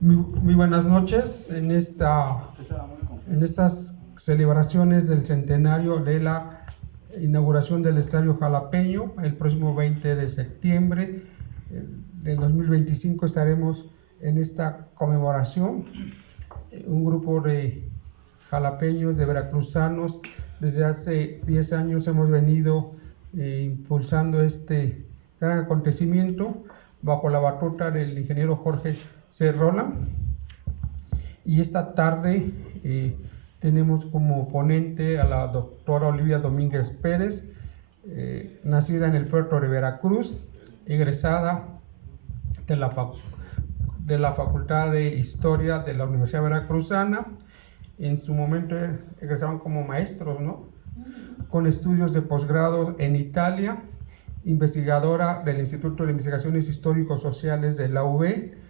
Muy buenas noches en estas celebraciones del centenario de la inauguración del Estadio Jalapeño. El próximo 20 de septiembre del 2025 estaremos en esta conmemoración. Un grupo de jalapeños, de veracruzanos, desde hace 10 años hemos venido impulsando este gran acontecimiento bajo la batuta del ingeniero Jorge C. Roland, y esta tarde tenemos como ponente a la doctora Olivia Domínguez Pérez, nacida en el puerto de Veracruz, egresada de la Facultad de Historia de la Universidad Veracruzana. En su momento egresaban como maestros, ¿no? Con estudios de posgrado en Italia, investigadora del Instituto de Investigaciones Histórico-Sociales de la UB,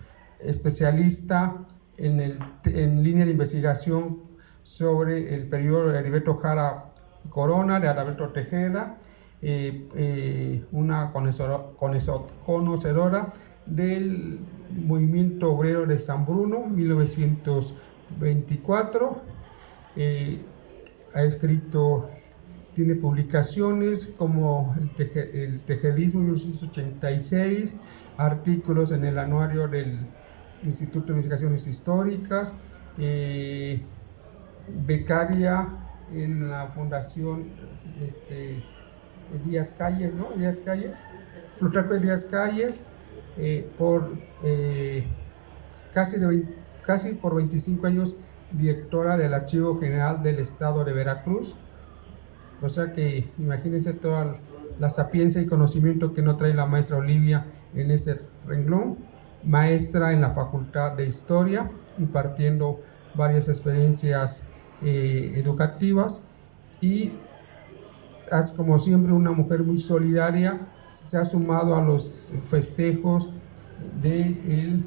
especialista en línea de investigación sobre el periodo de Heriberto Jara Corona, de Adalberto Tejeda, una conocedora del movimiento obrero de San Bruno, 1924, ha escrito, tiene publicaciones como el Tejedismo, 1986, artículos en el anuario del Instituto de Investigaciones Históricas, becaria en la Fundación Díaz Calles, ¿no? Díaz Calles, Plutarco Díaz Calles, por casi por 25 años directora del Archivo General del Estado de Veracruz. O sea que imagínense toda la sapiencia y conocimiento que no trae la maestra Olivia en ese renglón. Maestra en la Facultad de Historia, impartiendo varias experiencias educativas, y como siempre una mujer muy solidaria. Se ha sumado a los festejos del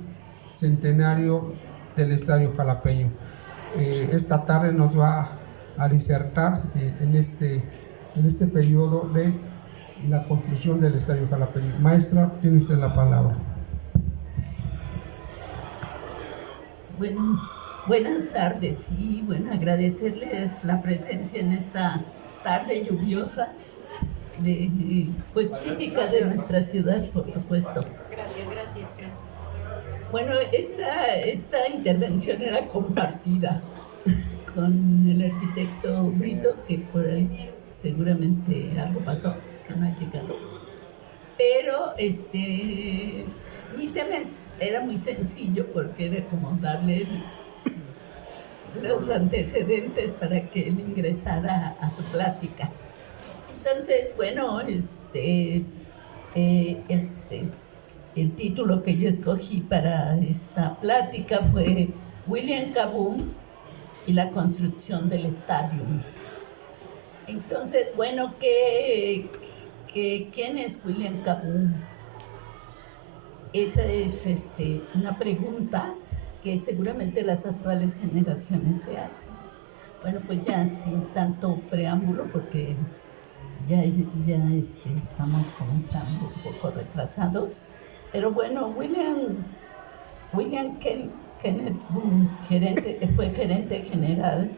centenario del Estadio Jalapeño. Esta tarde nos va a disertar en este periodo de la construcción del Estadio Jalapeño. Maestra, tiene usted la palabra. Bueno, buenas tardes, y bueno, agradecerles la presencia en esta tarde lluviosa, pues típica de nuestra ciudad, por supuesto. Gracias. Bueno, esta intervención era compartida con el arquitecto Brito, que por ahí seguramente algo pasó, que no ha llegado. Pero mi tema era muy sencillo, porque era como darle los antecedentes para que él ingresara a su plática. Entonces, bueno, el título que yo escogí para esta plática fue William Kaboom y la construcción del estadio. Entonces, bueno, ¿quién es William Kaboom? Esa es una pregunta que seguramente las actuales generaciones se hacen. Bueno, pues ya sin tanto preámbulo, porque ya estamos comenzando un poco retrasados. Pero bueno, William Kenneth Boom fue gerente general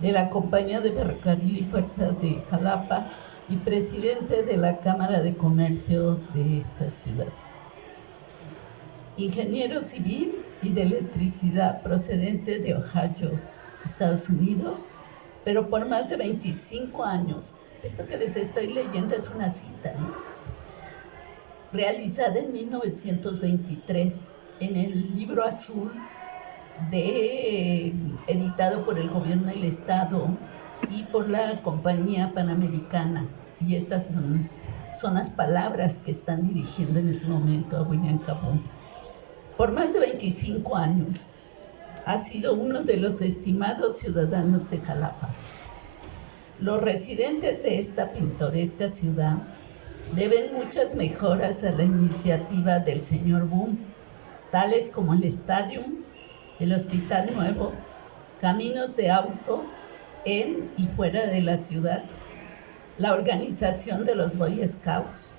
de la Compañía de Ferrocarril y Fuerza de Jalapa y presidente de la Cámara de Comercio de esta ciudad. Ingeniero civil y de electricidad procedente de Ohio, Estados Unidos, pero por más de 25 años. Esto que les estoy leyendo es una cita, realizada en 1923 en el Libro Azul, editado por el gobierno del estado y por la Compañía Panamericana. Y estas son las palabras que están dirigiendo en ese momento a William Kaboom. Por más de 25 años ha sido uno de los estimados ciudadanos de Jalapa. Los residentes de esta pintoresca ciudad deben muchas mejoras a la iniciativa del señor Boom, tales como el estadio, el hospital nuevo, caminos de auto, en y fuera de la ciudad, la organización de los Boy Scouts,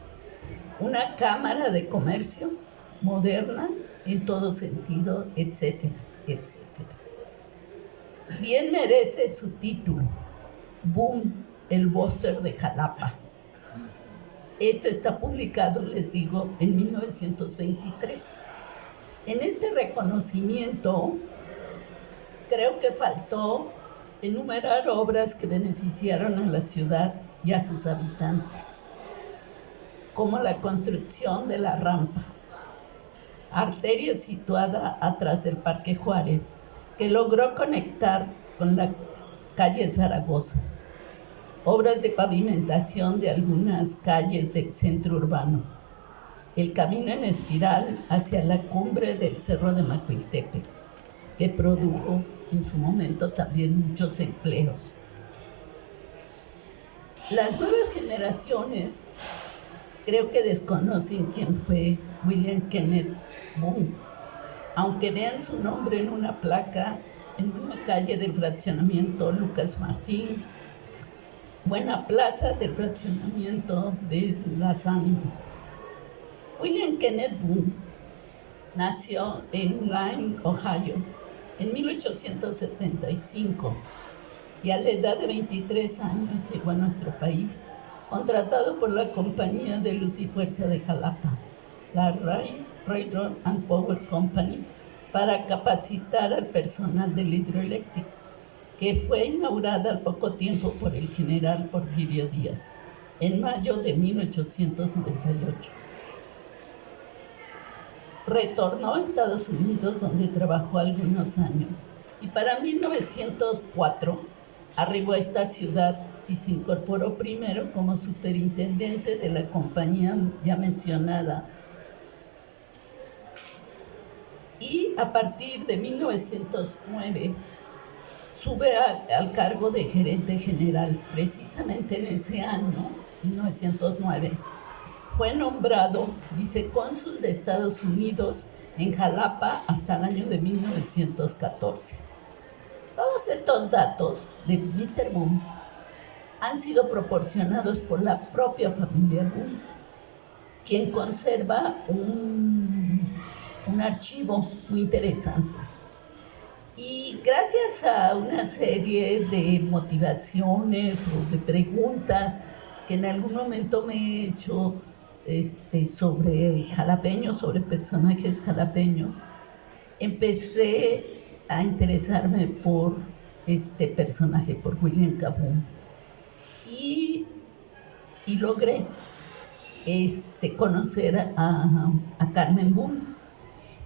una cámara de comercio moderna en todo sentido, etcétera, etcétera. Bien merece su título, Boom, el Búster de Jalapa. Esto está publicado, les digo, en 1923. En este reconocimiento, creo que faltó enumerar obras que beneficiaron a la ciudad y a sus habitantes, como la construcción de la rampa, arteria situada atrás del Parque Juárez, que logró conectar con la calle Zaragoza, obras de pavimentación de algunas calles del centro urbano, el camino en espiral hacia la cumbre del Cerro de Macuiltepec, que produjo en su momento también muchos empleos. Las nuevas generaciones creo que desconocen quién fue William Kenneth Boone, aunque vean su nombre en una placa en una calle del fraccionamiento Lucas Martín, buena plaza del fraccionamiento de Las Ánimas. William Kenneth Boone nació en Lynn, Ohio, en 1875 y a la edad de 23 años llegó a nuestro país, contratado por la Compañía de Luz y Fuerza de Jalapa, la Railroad and Power Company, para capacitar al personal del hidroeléctrico, que fue inaugurada al poco tiempo por el general Porfirio Díaz, en mayo de 1898. Retornó a Estados Unidos, donde trabajó algunos años, y para 1904 arribó a esta ciudad y se incorporó primero como superintendente de la compañía ya mencionada. Y a partir de 1909 sube al cargo de gerente general. Precisamente en ese año, 1909, fue nombrado vicecónsul de Estados Unidos en Jalapa hasta el año de 1914. Todos estos datos de Mr. Boone han sido proporcionados por la propia familia Boone, quien conserva un archivo muy interesante. Y gracias a una serie de motivaciones o de preguntas que en algún momento me he hecho sobre jalapeños, sobre personajes jalapeños, empecé a interesarme por este personaje, por William K. Boone, y logré conocer a Carmen Boone.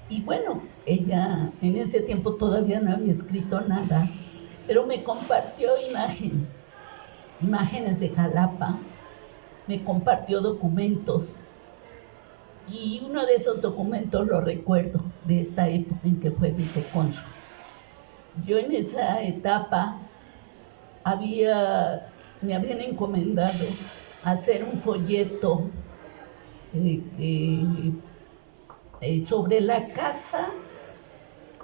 Y bueno, ella en ese tiempo todavía no había escrito nada, pero me compartió imágenes de Jalapa, me compartió documentos, y uno de esos documentos lo recuerdo de esta época en que fue vicecónsul. Yo en esa etapa me habían encomendado hacer un folleto sobre la casa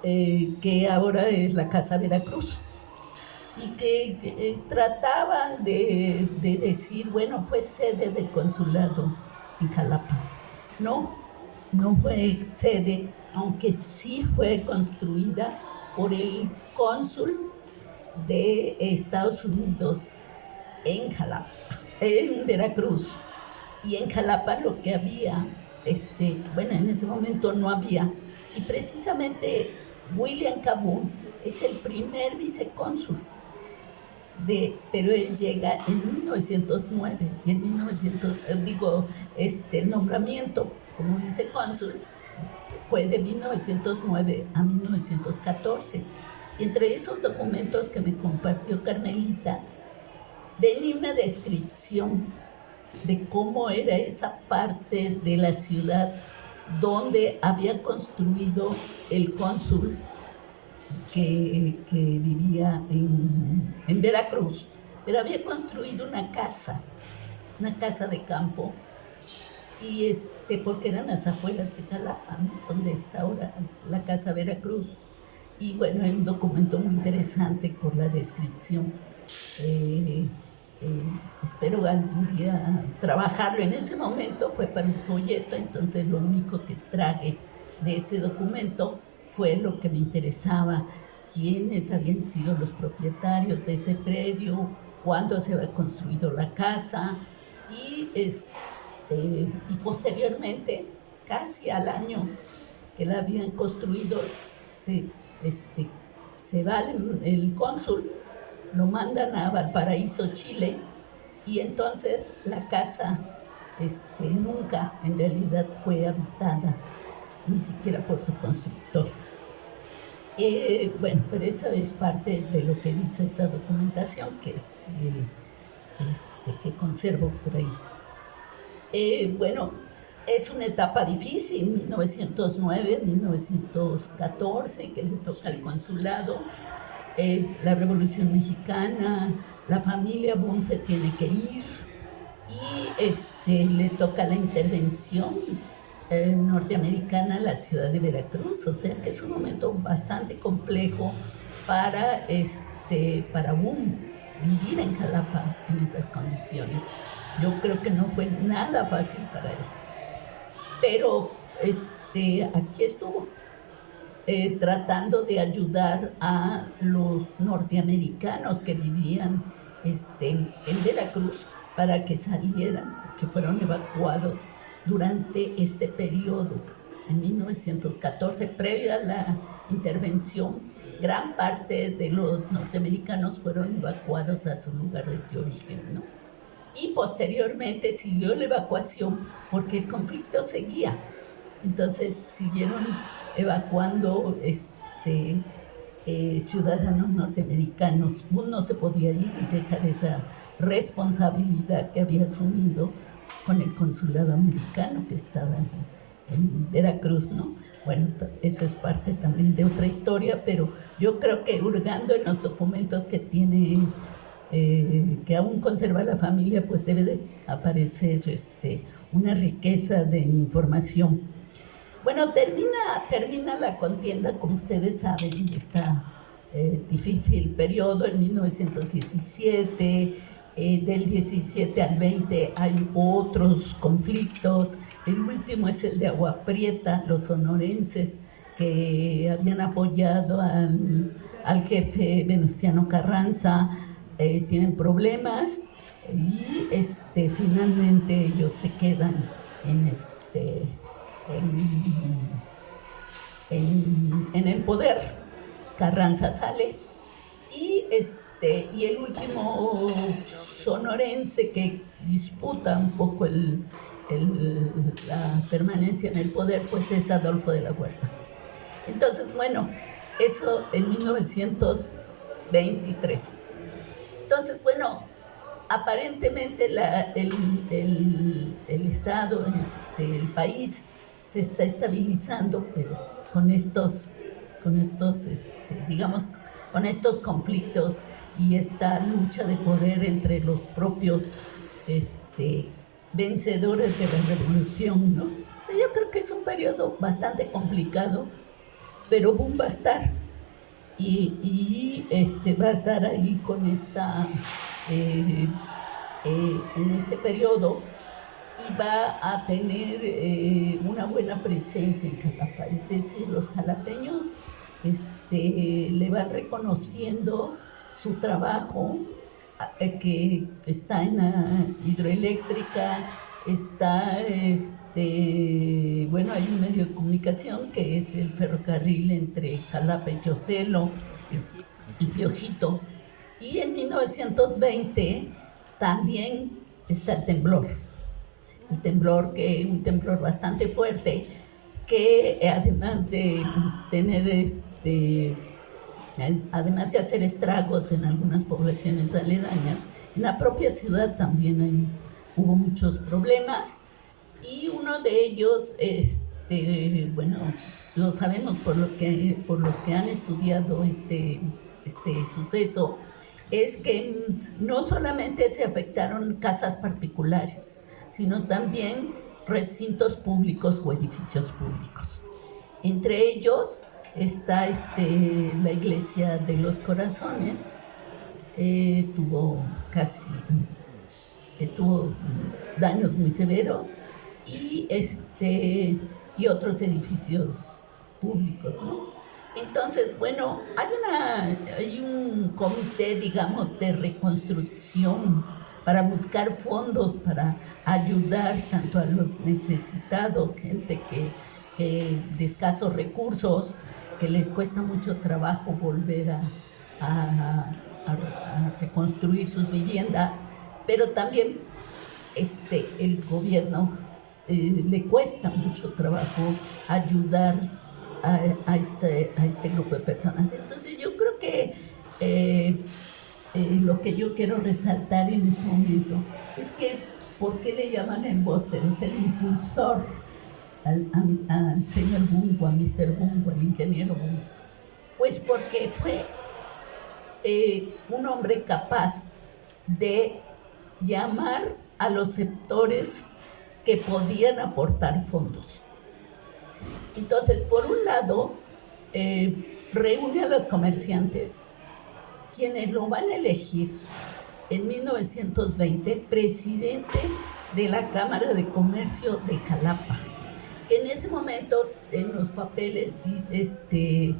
que ahora es la Casa Veracruz, y que trataban de decir, bueno, fue sede del consulado en Jalapa. No fue sede, aunque sí fue construida por el cónsul de Estados Unidos en Jalapa, en Veracruz. Y en Jalapa lo que había, en ese momento no había, y precisamente William K. Boone es el primer vicecónsul, pero él llega en 1909, y en el nombramiento como vicecónsul fue de 1909 a 1914. Entre esos documentos que me compartió Carmelita, venía una descripción de cómo era esa parte de la ciudad donde había construido el cónsul que vivía en Veracruz, pero había construido una casa de campo, y porque eran las afueras de Jalapa, ¿no?, donde está ahora la Casa Veracruz. Y bueno, es un documento muy interesante por la descripción. Espero algún día trabajarlo. En ese momento fue para un folleto, entonces lo único que extraje de ese documento fue lo que me interesaba, quiénes habían sido los propietarios de ese predio, cuándo se había construido la casa y, y posteriormente, casi al año que la habían construido, se, se va el cónsul, lo mandan a Valparaíso, Chile, y entonces la casa nunca en realidad fue habitada, ni siquiera por su constructor. Bueno, pero eso es parte de lo que dice esa documentación que conservo por ahí. Bueno, es una etapa difícil, 1909, 1914, que le toca al consulado, la Revolución Mexicana, la familia Boom se tiene que ir y le toca la intervención norteamericana a la ciudad de Veracruz, o sea que es un momento bastante complejo para Boom vivir en Jalapa en esas condiciones. Yo creo que no fue nada fácil para él, pero aquí estuvo tratando de ayudar a los norteamericanos que vivían en Veracruz para que salieran, que fueron evacuados durante este periodo. En 1914, previo a la intervención, gran parte de los norteamericanos fueron evacuados a sus lugares de origen, ¿no? Y posteriormente siguió la evacuación porque el conflicto seguía. Entonces siguieron evacuando ciudadanos norteamericanos. Uno se podía ir y dejar esa responsabilidad que había asumido con el consulado americano que estaba en Veracruz, ¿no? Bueno, eso es parte también de otra historia, pero yo creo que hurgando en los documentos que tiene, que aún conserva la familia, pues debe de aparecer una riqueza de información. Bueno, termina la contienda, como ustedes saben, está difícil periodo en 1917, del 17 al 20 hay otros conflictos, el último es el de Agua Prieta, los sonorenses que habían apoyado al jefe Venustiano Carranza, tienen problemas y finalmente ellos se quedan en el poder. Carranza sale y el último sonorense que disputa un poco la permanencia en el poder, pues es Adolfo de la Huerta. Entonces, bueno, eso en 1923. Entonces, bueno, aparentemente el Estado, el país se está estabilizando, pero con estos digamos, con estos conflictos y esta lucha de poder entre los propios vencedores de la revolución, ¿no? O sea, yo creo que es un periodo bastante complicado, pero Boom va a estar y va a estar ahí con esta en este periodo y va a tener una buena presencia en Jalapa, es decir, los jalapeños le van reconociendo su trabajo, que está en la hidroeléctrica, está, bueno, hay un medio de comunicación que es el ferrocarril entre Jalapa y Teocelo y Piojito. Y en 1920 también está el temblor, un temblor bastante fuerte, que además de tener además de hacer estragos en algunas poblaciones aledañas, en la propia ciudad también hubo muchos problemas y uno de ellos, bueno, lo sabemos por los que han estudiado este suceso, es que no solamente se afectaron casas particulares, sino también recintos públicos o edificios públicos. Entre ellos, Está la iglesia de los Corazones, tuvo daños muy severos, y otros edificios públicos, ¿no? Entonces, bueno, hay un comité, digamos, de reconstrucción para buscar fondos para ayudar tanto a los necesitados, gente que de escasos recursos, que les cuesta mucho trabajo volver a reconstruir sus viviendas, pero también el gobierno le cuesta mucho trabajo ayudar a este grupo de personas. Entonces yo creo que lo que yo quiero resaltar en este momento es que ¿por qué le llaman el Buster? Es el impulsor al señor Bungo, a Mr. Bungo, al ingeniero Bungo. Pues porque fue un hombre capaz de llamar a los sectores que podían aportar fondos. Entonces, por un lado, reúne a los comerciantes, quienes lo van a elegir en 1920 presidente de la Cámara de Comercio de Jalapa, que en ese momento, en los papeles que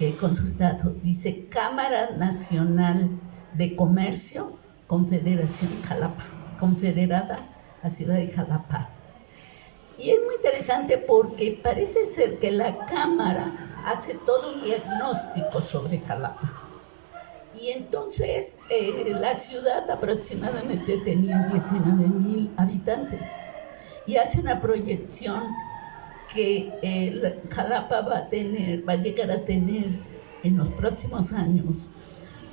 he consultado, dice Cámara Nacional de Comercio, Confederación Jalapa, confederada a Ciudad de Jalapa. Y es muy interesante porque parece ser que la Cámara hace todo un diagnóstico sobre Jalapa. Y entonces la ciudad aproximadamente tenía 19,000 habitantes. Y hace una proyección que Jalapa va a llegar a tener en los próximos años,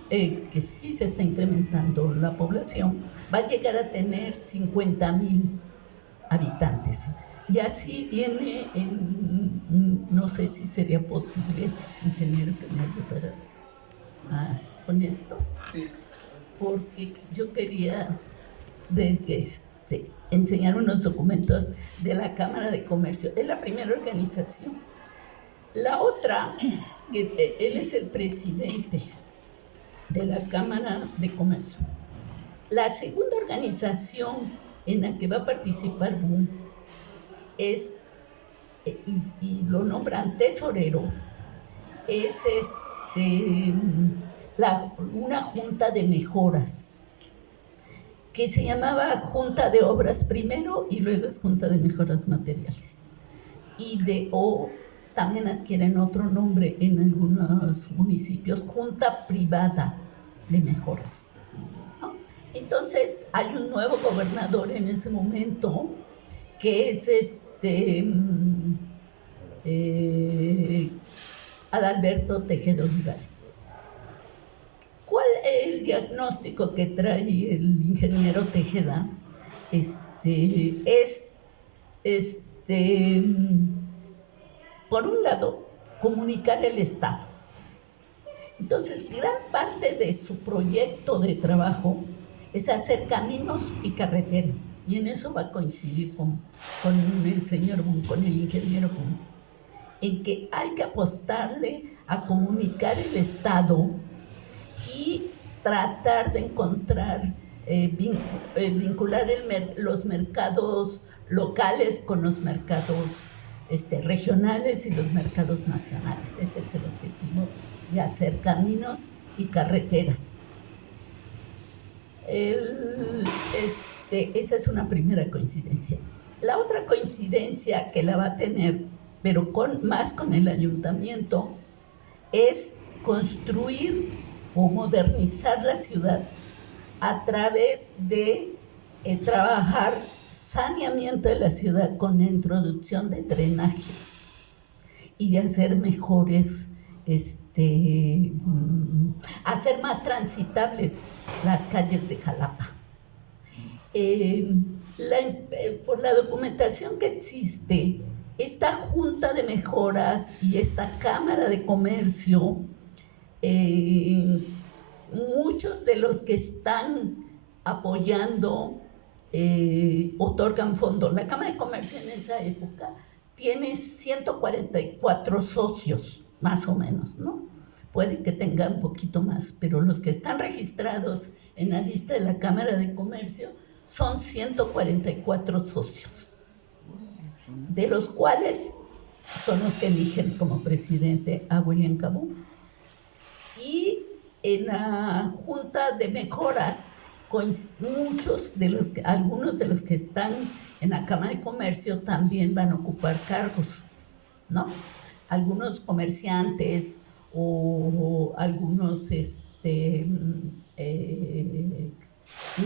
que sí se está incrementando la población, va a llegar a tener 50,000 habitantes. Y así viene, no sé si sería posible, ingeniero, que me ayudaras con esto. Sí. Porque yo quería ver enseñar unos documentos de la Cámara de Comercio. Es la primera organización. La otra, él es el presidente de la Cámara de Comercio. La segunda organización en la que va a participar Boom es, y lo nombran tesorero, es una junta de mejoras, que se llamaba Junta de Obras primero y luego es Junta de Mejoras Materiales. También adquieren otro nombre en algunos municipios, Junta Privada de Mejoras, ¿no? Entonces hay un nuevo gobernador en ese momento, que es Adalberto Tejeda Olivares. ¿Cuál es el diagnóstico que trae el ingeniero Tejeda? Por un lado, comunicar el Estado. Entonces, gran parte de su proyecto de trabajo es hacer caminos y carreteras, y en eso va a coincidir con el señor Boom, con el ingeniero Boom, en que hay que apostarle a comunicar el Estado y tratar de encontrar, vincular los mercados locales con los mercados regionales y los mercados nacionales. Ese es el objetivo de hacer caminos y carreteras. Esa es una primera coincidencia. La otra coincidencia que la va a tener, pero más con el ayuntamiento, es construir o modernizar la ciudad a través de trabajar saneamiento de la ciudad con la introducción de drenajes y de hacer mejores, hacer más transitables las calles de Jalapa. Por la documentación que existe, esta Junta de Mejoras y esta Cámara de Comercio, muchos de los que están apoyando otorgan fondos. La Cámara de Comercio en esa época tiene 144 socios, más o menos, ¿no? Puede que tenga un poquito más, pero los que están registrados en la lista de la Cámara de Comercio son 144 socios, de los cuales son los que eligen como presidente a William Cabú. Y en la Junta de Mejoras, algunos de los que están en la Cámara de Comercio también van a ocupar cargos, ¿no? Algunos comerciantes o algunos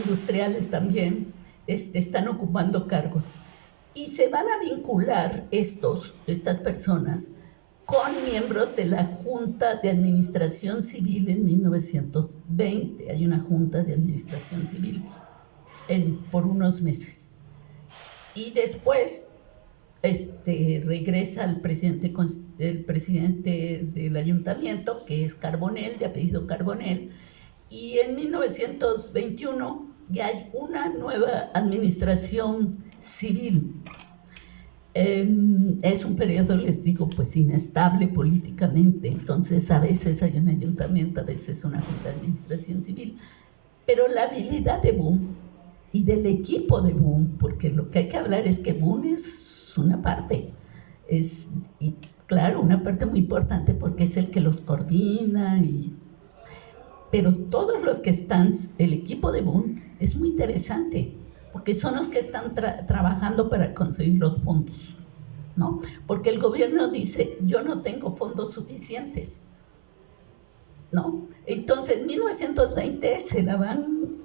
industriales también están ocupando cargos. Y se van a vincular estas personas con miembros de la Junta de Administración Civil en 1920. Hay una Junta de Administración Civil por unos meses. Y después regresa el presidente del ayuntamiento, que es Carbonell, de apellido Carbonell, y en 1921 ya hay una nueva administración civil. Es un periodo, les digo, pues inestable políticamente, entonces a veces hay un ayuntamiento, a veces una junta de administración civil, pero la habilidad de Boone y del equipo de Boone, porque lo que hay que hablar es que Boone es una parte, y claro, una parte muy importante porque es el que los coordina, pero todos los que están, el equipo de Boone es muy interesante, porque son los que están trabajando para conseguir los fondos, ¿no? Porque el gobierno dice, yo no tengo fondos suficientes, ¿no? Entonces, en 1920 se la van,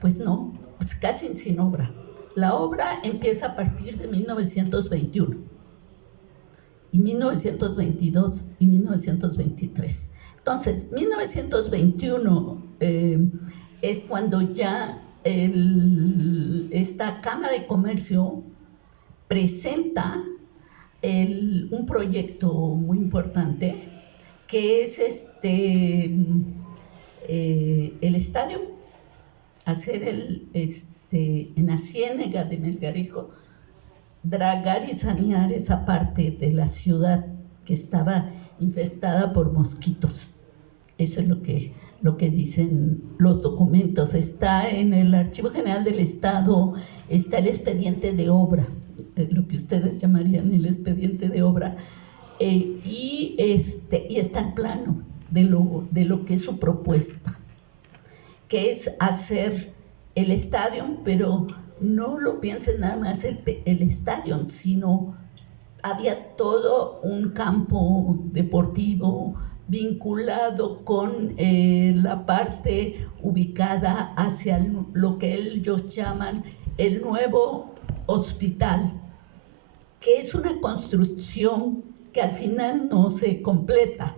pues no, pues casi sin obra. La obra empieza a partir de 1921, y 1922 y 1923. Entonces, 1921 es cuando ya esta Cámara de Comercio presenta un proyecto muy importante, que es el estadio, hacer en la Ciénega de Melgarejo, dragar y sanear esa parte de la ciudad que estaba infestada por mosquitos. Eso es lo que dicen los documentos. Está en el Archivo General del Estado, está el expediente de obra, lo que ustedes llamarían el expediente de obra, y está el plano de lo que es su propuesta, que es hacer el estadio, pero no lo piensen nada más el estadio, sino había todo un campo deportivo vinculado con la parte ubicada hacia lo que ellos llaman el nuevo hospital, que es una construcción que al final no se completa,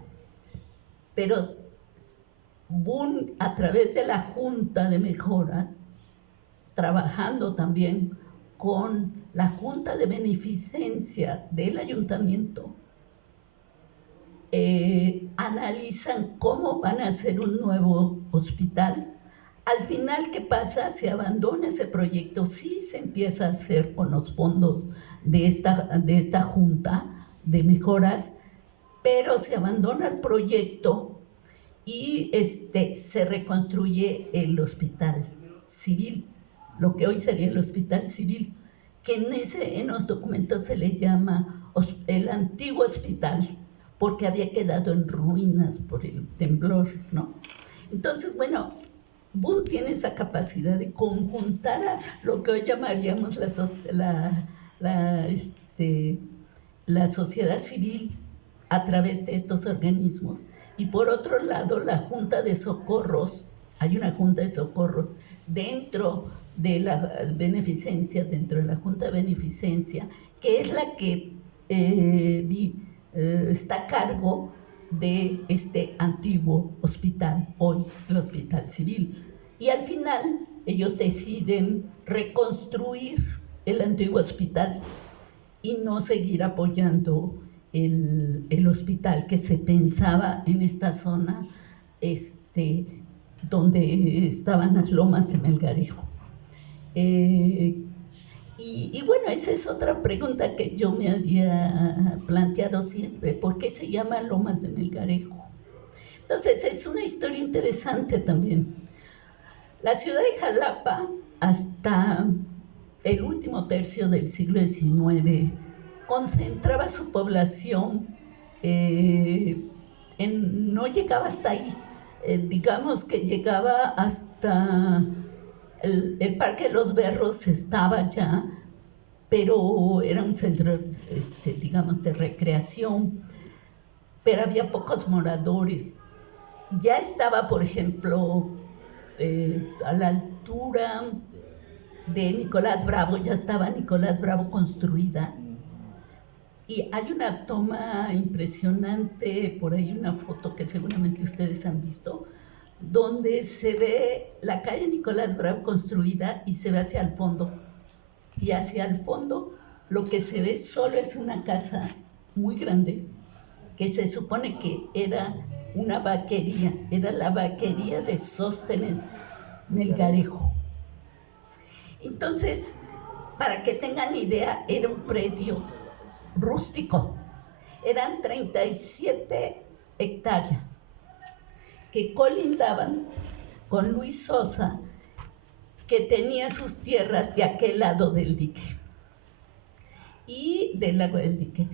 pero Boone, a través de la Junta de Mejora, trabajando también con la Junta de Beneficencia del Ayuntamiento, analizan cómo van a hacer un nuevo hospital. Al final, ¿qué pasa? Se abandona ese proyecto, sí se empieza a hacer con los fondos de esta Junta de Mejoras, pero se abandona el proyecto y se reconstruye el hospital civil, lo que hoy sería el hospital civil, que en los documentos se le llama el antiguo hospital, porque había quedado en ruinas por el temblor, ¿no? Entonces, bueno, Boone tiene esa capacidad de conjuntar a lo que hoy llamaríamos la sociedad civil a través de estos organismos. Y por otro lado, la Junta de Socorros, hay una Junta de Socorros dentro de la beneficencia, dentro de la Junta de Beneficencia, que es la que está a cargo de este antiguo hospital, hoy el Hospital Civil. Y al final ellos deciden reconstruir el antiguo hospital y no seguir apoyando el hospital que se pensaba en esta zona donde estaban las lomas de Melgarejo. Y Y bueno, esa es otra pregunta que yo me había planteado siempre. ¿Por qué se llama Lomas de Melgarejo? Entonces es una historia interesante también. La ciudad de Jalapa, hasta el último tercio del siglo XIX, concentraba su población, no llegaba hasta ahí, digamos que llegaba hasta el Parque de los Berros, estaba ya, pero era un centro, digamos, de recreación, pero había pocos moradores. Ya estaba, por ejemplo, a la altura de Nicolás Bravo, ya estaba Nicolás Bravo construida. Y hay una toma impresionante, por ahí una foto que seguramente ustedes han visto, donde se ve la calle Nicolás Bravo construida y se ve hacia el fondo. Y hacia el fondo lo que se ve solo es una casa muy grande, que se supone que era una vaquería, era la vaquería de Sóstenes Melgarejo. Entonces, para que tengan idea, era un predio rústico. Eran 37 hectáreas que colindaban con Luis Sosa, que tenía sus tierras de aquel lado del dique y del lago del dique.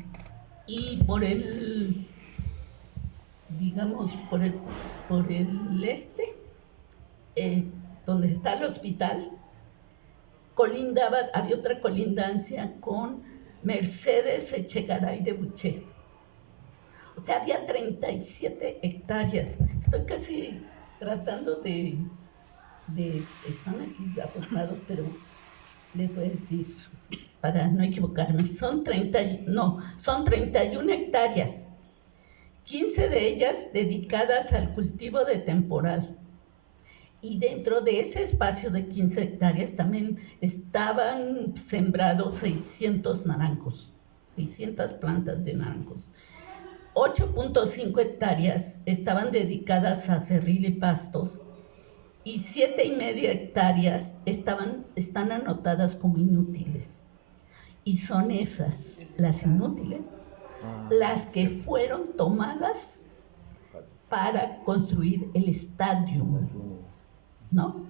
Y por el, digamos, por el este, donde está el hospital, colindaba, había otra colindancia con Mercedes Echegaray de Buches. O sea, había 37 hectáreas. Estoy casi tratando de están aquí apuntados, pero les voy a decir, para no equivocarme, son 31 hectáreas, 15 de ellas dedicadas al cultivo de temporal. Y dentro de ese espacio de 15 hectáreas también estaban sembrados 600 naranjos, 600 plantas de naranjos. 8.5 hectáreas estaban dedicadas a cerril y pastos, y 7.5 hectáreas están anotadas como inútiles. Y son esas, las inútiles, las que fueron tomadas para construir el estadio, ¿no?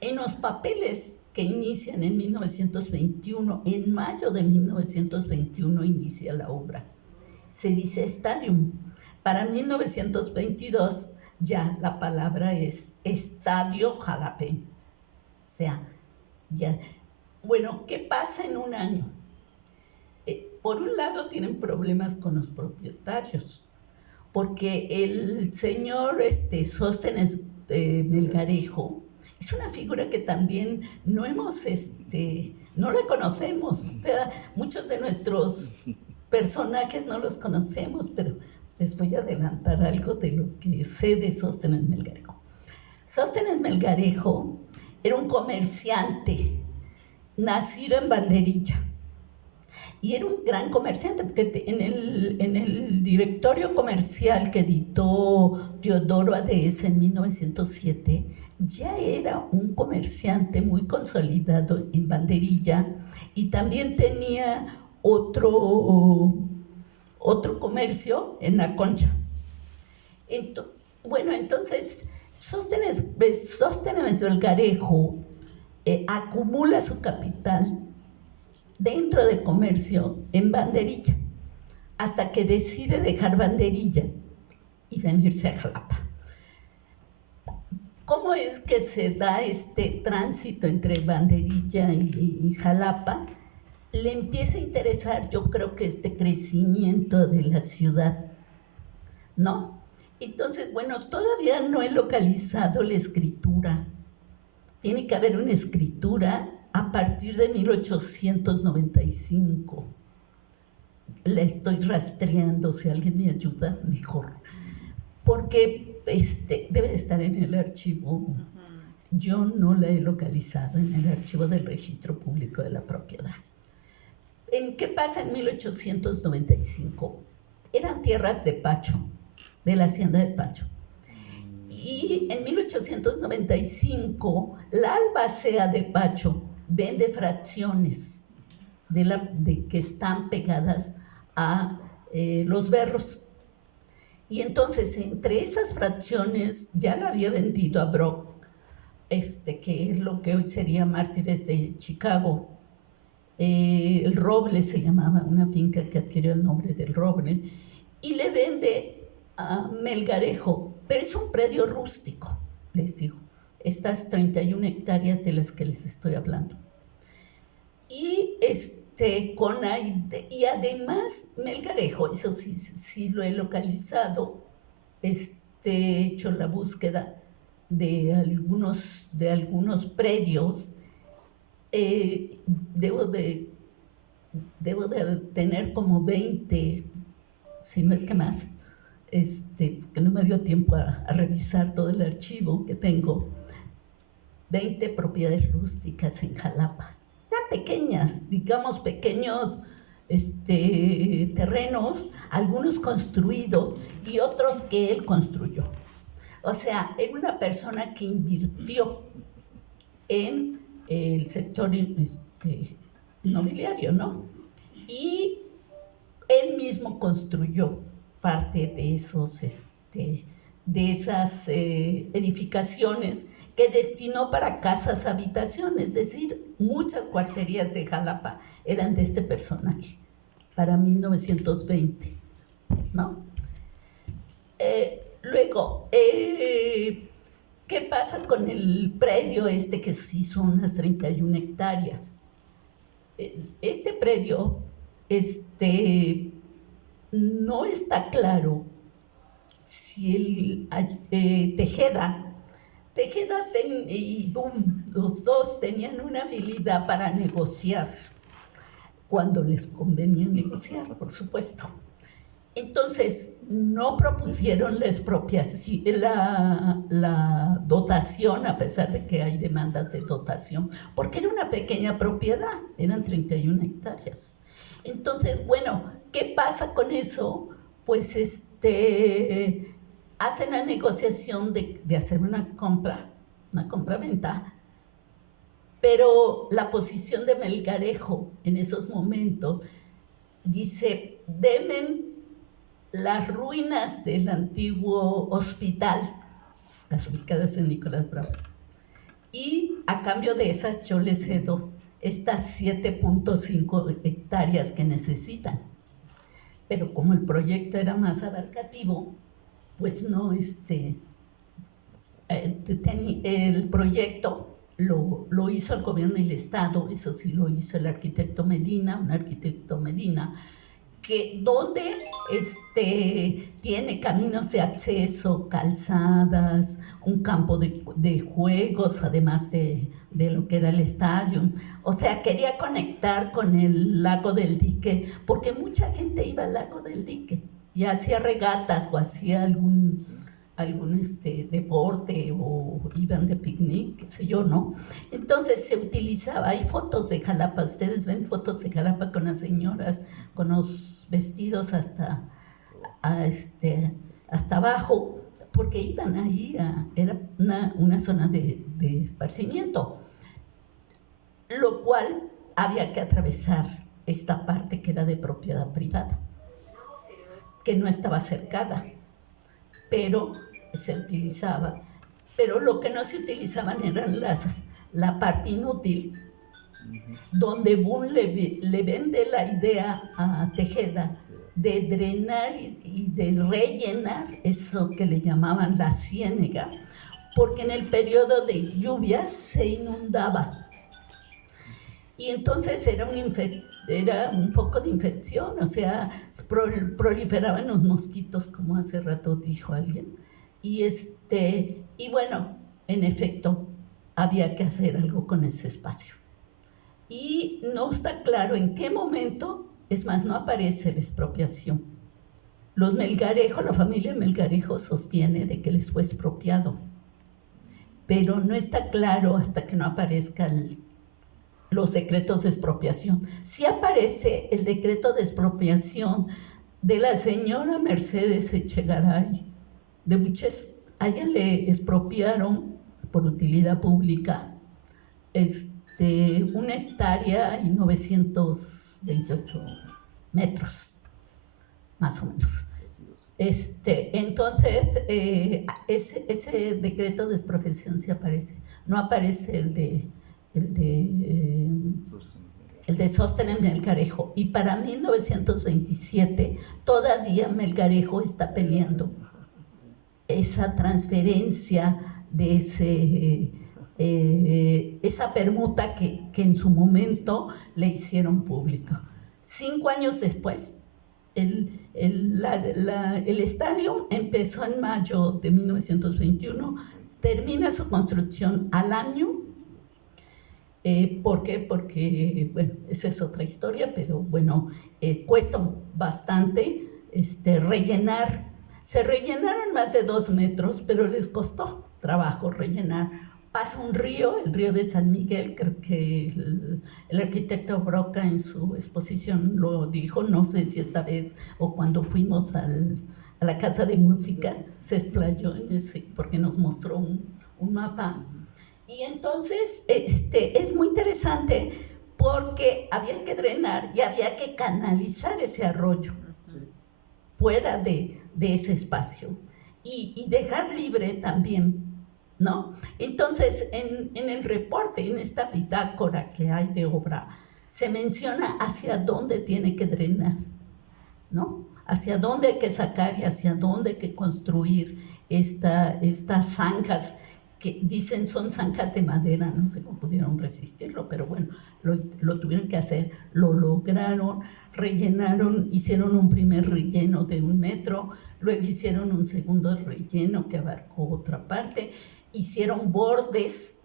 En los papeles que inician en 1921, en mayo de 1921 inicia la obra. Se dice Stadium. Para 1922 ya la palabra es Estadio Jalapeño. O sea, ya. Bueno, ¿qué pasa en un año? Por un lado tienen problemas con los propietarios, porque el señor Sóstenes Melgarejo es una figura que también no la conocemos. O sea, muchos de nuestros personajes no los conocemos, pero les voy a adelantar algo de lo que sé de Sóstenes Melgarejo. Sóstenes Melgarejo era un comerciante nacido en Banderilla, y era un gran comerciante, porque en el directorio comercial que editó Teodoro Adez en 1907, ya era un comerciante muy consolidado en Banderilla, y también tenía otro comercio en La Concha. Entonces, Sóstenes Melgarejo acumula su capital dentro del comercio en Banderilla, hasta que decide dejar Banderilla y venirse a Jalapa. ¿Cómo es que se da este tránsito entre Banderilla y Jalapa? Le empieza a interesar, yo creo que este crecimiento de la ciudad, ¿no? Entonces, bueno, todavía no he localizado la escritura. Tiene que haber una escritura a partir de 1895. La estoy rastreando, si alguien me ayuda, mejor. Porque debe de estar en el archivo. Yo no la he localizado en el archivo del Registro Público de la Propiedad. ¿En qué pasa en 1895? Eran tierras de Pacho, de la hacienda de Pacho. Y en 1895, la albacea de Pacho vende fracciones de que están pegadas a los berros. Y entonces, entre esas fracciones, ya la había vendido a Brock, que es lo que hoy sería Mártires de Chicago. El Roble se llamaba, una finca que adquirió el nombre del Roble, y le vende a Melgarejo, pero es un predio rústico, les digo, estas 31 hectáreas de las que les estoy hablando. Y y además Melgarejo, eso sí lo he localizado, he hecho la búsqueda de algunos predios. Debo de tener como 20, si no es que más, porque no me dio tiempo a revisar todo el archivo que tengo. 20 propiedades rústicas en Jalapa, ya pequeñas, digamos pequeños terrenos, algunos construidos y otros que él construyó. O sea, era una persona que invirtió en el sector inmobiliario, ¿no? Y él mismo construyó parte de esas edificaciones que destinó para casas habitación, es decir, muchas cuarterías de Jalapa eran de este personaje, para 1920, ¿no? Luego, ¿qué pasa con el predio que sí son unas 31 hectáreas? Este predio, no está claro si Tejeda y Boom, los dos tenían una habilidad para negociar, cuando les convenía negociar, por supuesto. Entonces, no propusieron la expropiación, la dotación, a pesar de que hay demandas de dotación, porque era una pequeña propiedad, eran 31 hectáreas. Entonces, bueno, ¿qué pasa con eso? Pues hacen la negociación de hacer una compra-venta, pero la posición de Melgarejo en esos momentos dice: deben las ruinas del antiguo hospital, las ubicadas en Nicolás Bravo, y a cambio de esas yo les cedo estas 7.5 hectáreas que necesitan. Pero como el proyecto era más abarcativo, pues no, el proyecto lo hizo el gobierno del estado, eso sí lo hizo el arquitecto Medina, un arquitecto Medina, donde tiene caminos de acceso, calzadas, un campo de juegos, además de lo que era el estadio. O sea, quería conectar con el lago del Dique, porque mucha gente iba al lago del Dique y hacía regatas o hacía algún deporte, o iban de picnic, qué sé yo, ¿no? Entonces se utilizaba, hay fotos de Jalapa, ustedes ven fotos de Jalapa con las señoras con los vestidos hasta abajo, porque iban ahí, era una zona de esparcimiento, lo cual había que atravesar esta parte que era de propiedad privada, que no estaba cercada, pero se utilizaba. Pero lo que no se utilizaban eran la parte inútil, donde Boone le vende la idea a Tejeda de drenar y de rellenar eso que le llamaban la ciénega, porque en el periodo de lluvias se inundaba. Y entonces era un foco de infección, o sea, proliferaban los mosquitos, como hace rato dijo alguien. Y bueno, en efecto, había que hacer algo con ese espacio. Y no está claro en qué momento, es más, no aparece la expropiación. Los Melgarejo, la familia Melgarejo sostiene de que les fue expropiado, pero no está claro hasta que no aparezcan los decretos de expropiación. Sí aparece el decreto de expropiación de la señora Mercedes Echegaray de Buches. A ella le expropiaron por utilidad pública 1 hectárea y 928 metros, más o menos. Entonces, ese decreto de expropiación sí aparece, no aparece el de Sóstenes Melgarejo. Y para 1927 todavía Melgarejo está peleando esa transferencia de esa permuta que en su momento le hicieron pública. 5 años después, el estadio empezó en mayo de 1921, termina su construcción al año. ¿Por qué? Porque, bueno, esa es otra historia, pero bueno, cuesta bastante rellenar. Se rellenaron más de 2 metros, pero les costó trabajo rellenar. Pasa un río, el río de San Miguel, creo que el arquitecto Broca en su exposición lo dijo, no sé si esta vez o cuando fuimos a la Casa de Música se explayó en ese, porque nos mostró un mapa. Y entonces es muy interesante porque había que drenar y había que canalizar ese arroyo fuera de ese espacio y dejar libre también, ¿no? Entonces, en el reporte, en esta bitácora que hay de obra, se menciona hacia dónde tiene que drenar, ¿no? Hacia dónde hay que sacar y hacia dónde hay que construir estas zanjas que dicen son zanjas de madera, no sé cómo pudieron resistirlo, pero bueno, lo tuvieron que hacer, lo lograron, rellenaron, hicieron un primer relleno de 1 metro, luego hicieron un segundo relleno que abarcó otra parte, hicieron bordes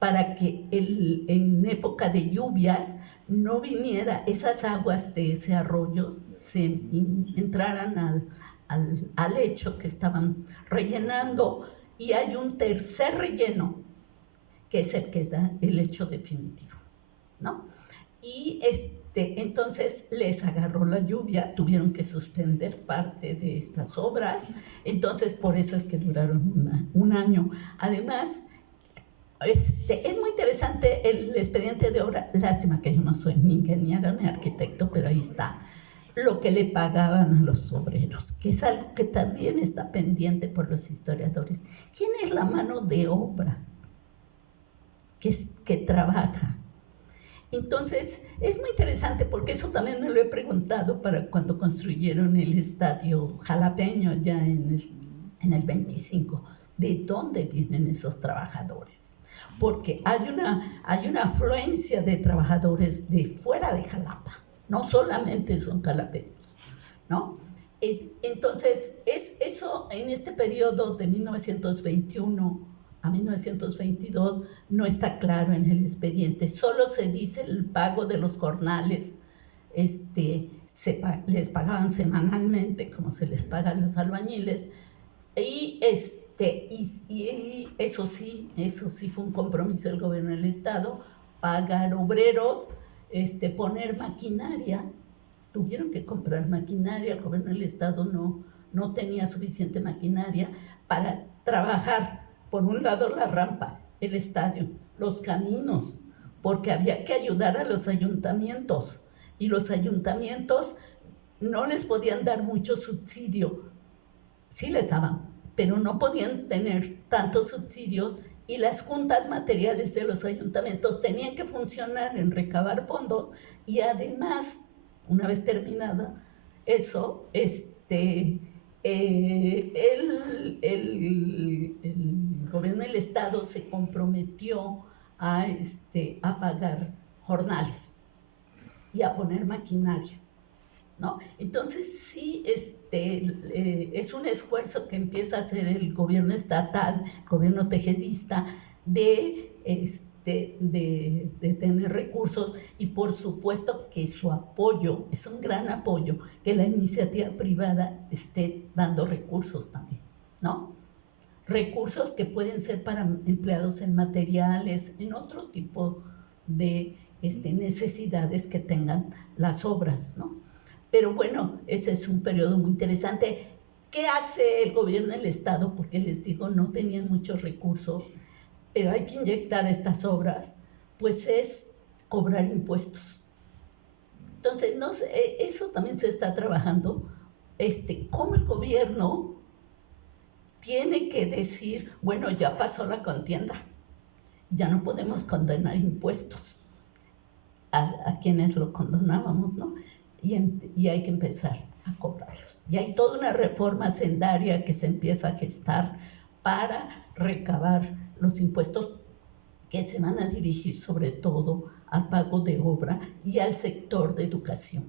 para que en época de lluvias no viniera esas aguas de ese arroyo, entraran al lecho que estaban rellenando. Y hay un tercer relleno, que es el que da el lecho definitivo, ¿no? Y entonces les agarró la lluvia, tuvieron que suspender parte de estas obras, entonces por eso es que duraron un año. Además, es muy interesante el expediente de obra, lástima que yo no soy ni ingeniera ni arquitecto, pero ahí está lo que le pagaban a los obreros, que es algo que también está pendiente por los historiadores. ¿Quién es la mano de obra que trabaja? Entonces, es muy interesante porque eso también me lo he preguntado para cuando construyeron el estadio Jalapeño ya en el 25. ¿De dónde vienen esos trabajadores? Porque hay una afluencia de trabajadores de fuera de Jalapa. No solamente son jalapeños, ¿no? Entonces, eso en este periodo de 1921 a 1922 no está claro en el expediente, solo se dice el pago de los jornales, les pagaban semanalmente, como se les paga a los albañiles, y eso sí fue un compromiso del gobierno del Estado, pagar obreros, poner maquinaria. Tuvieron que comprar maquinaria, el gobierno del Estado no tenía suficiente maquinaria para trabajar, por un lado la rampa, el estadio, los caminos, porque había que ayudar a los ayuntamientos, y los ayuntamientos no les podían dar mucho subsidio, sí les daban, pero no podían tener tantos subsidios, y las juntas materiales de los ayuntamientos tenían que funcionar en recabar fondos, y además, una vez terminada eso, el gobierno del Estado se comprometió a pagar jornales y a poner maquinaria, ¿no? Entonces sí, es un esfuerzo que empieza a hacer el gobierno estatal, el gobierno tejedista, de tener recursos, y por supuesto que su apoyo, es un gran apoyo, que la iniciativa privada esté dando recursos también, ¿no? Recursos que pueden ser para empleados en materiales, en otro tipo de necesidades que tengan las obras, ¿no? Pero bueno, ese es un periodo muy interesante. ¿Qué hace el gobierno del Estado? Porque les digo, no tenían muchos recursos, pero hay que inyectar estas obras, pues es cobrar impuestos. Entonces, no sé, eso también se está trabajando, cómo el gobierno tiene que decir, bueno, ya pasó la contienda, ya no podemos condenar impuestos a quienes lo condonábamos, ¿no? Y hay que empezar a cobrarlos. Y hay toda una reforma sendaria que se empieza a gestar para recabar los impuestos que se van a dirigir sobre todo al pago de obra y al sector de educación.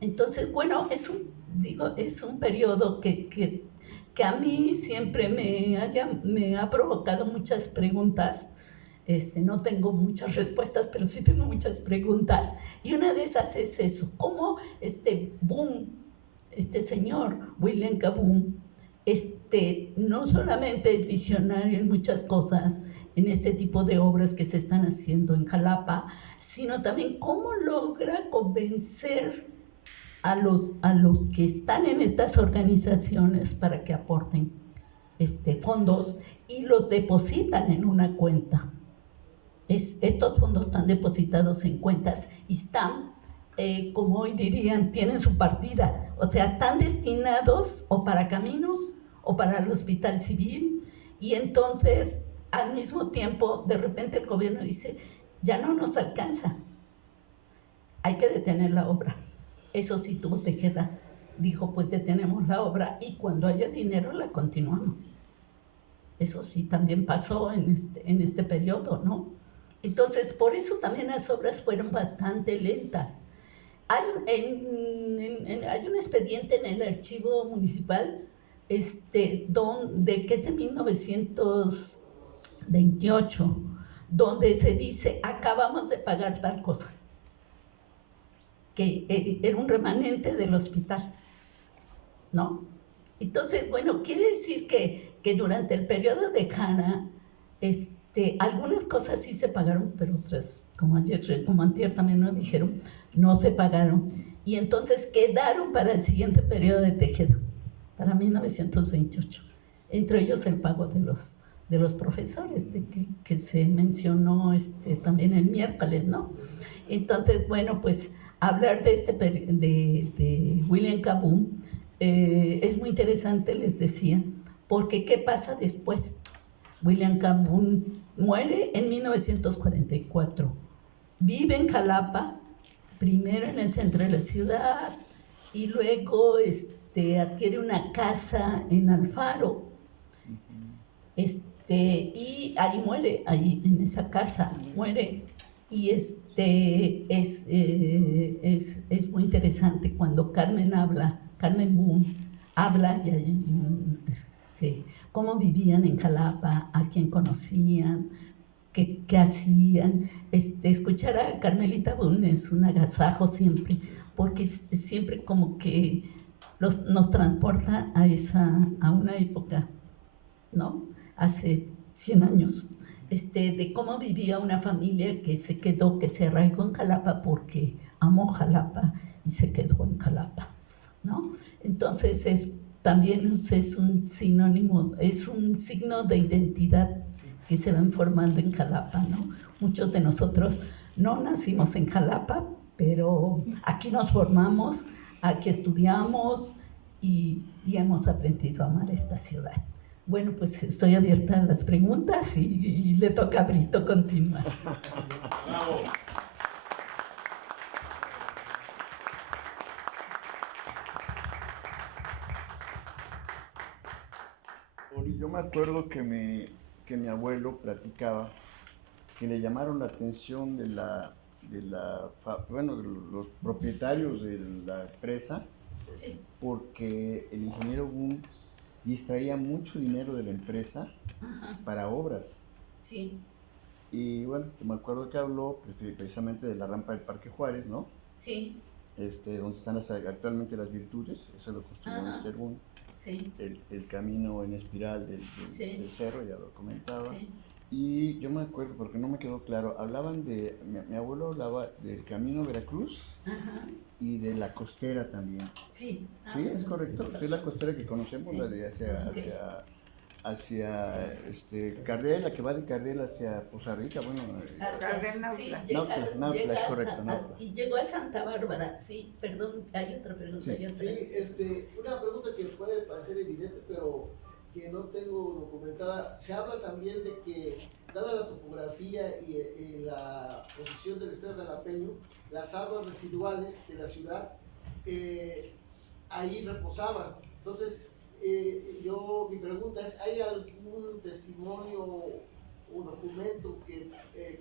Entonces, bueno, es un periodo que a mí siempre me ha provocado muchas preguntas. No tengo muchas respuestas, pero sí tengo muchas preguntas. Y una de esas es eso, cómo Boom, señor William K. Boom, no solamente es visionario en muchas cosas, en este tipo de obras que se están haciendo en Jalapa, sino también cómo logra convencer a los que están en estas organizaciones para que aporten fondos y los depositan en una cuenta. Estos fondos están depositados en cuentas y están, como hoy dirían, tienen su partida, o sea, están destinados o para caminos o para el hospital civil, y entonces al mismo tiempo de repente el gobierno dice, ya no nos alcanza, hay que detener la obra. Eso sí tuvo Tejeda, dijo, pues detenemos la obra y cuando haya dinero la continuamos. Eso sí también pasó en este periodo, ¿no? Entonces, por eso también las obras fueron bastante lentas. Hay un expediente en el archivo municipal, que es de 1928, donde se dice, acabamos de pagar tal cosa, que era un remanente del hospital, ¿no? Entonces, bueno, quiere decir que durante el periodo de Jara, algunas cosas sí se pagaron, pero otras, como antier también nos dijeron, no se pagaron. Y entonces quedaron para el siguiente periodo de Tejeda, para 1928. Entre ellos el pago de los profesores, que se mencionó también el miércoles, ¿no? Entonces, bueno, pues hablar de William K. Boom es muy interesante, les decía, porque ¿qué pasa después? William K. Boom muere en 1944, vive en Jalapa, primero en el centro de la ciudad y luego adquiere una casa en Alfaro, y ahí muere, ahí en esa casa muere. Y es muy interesante cuando Carmen Boom habla cómo vivían en Jalapa, a quién conocían, qué hacían. Escuchar a Carmelita Boom es un agasajo siempre, porque siempre como que nos transporta a una época, ¿no? Hace 100 años, de cómo vivía una familia que se arraigó en Jalapa porque amó Jalapa y se quedó en Jalapa, ¿no? Entonces también es un sinónimo, es un signo de identidad que se van formando en Jalapa, ¿no? Muchos de nosotros no nacimos en Jalapa, pero aquí nos formamos, aquí estudiamos y hemos aprendido a amar esta ciudad. Bueno, pues estoy abierta a las preguntas y le toca a Brito continuar. Bravo. Yo me acuerdo que mi abuelo platicaba que le llamaron la atención de los propietarios de la empresa, Sí. porque el ingeniero Boom distraía mucho dinero de la empresa. Ajá. Para obras. Sí. Y bueno, me acuerdo que habló precisamente de la rampa del Parque Juárez, ¿no? Sí. Donde están actualmente las virtudes, eso lo construyó Mr. Boom. Sí. El camino en espiral del cerro, ya lo comentaba. Sí. Y yo me acuerdo, porque no me quedó claro, hablaban mi abuelo hablaba del camino Veracruz. Ajá. Y de la costera también. Sí. ¿Sí? ¿Es correcto? Sí, es la costera que conocemos, sí. La de hacia Cardel, la que va de Cardel hacia Poza Rica, bueno, Nautla, es correcto, Nautla. Y llegó a Santa Bárbara, sí, perdón, hay otra pregunta. Sí, una pregunta que puede parecer evidente, pero que no tengo documentada. Se habla también de que, dada la topografía y la posición del estado jalapeño, las aguas residuales de la ciudad ahí reposaban. Entonces, mi pregunta es, ¿hay algún testimonio o documento que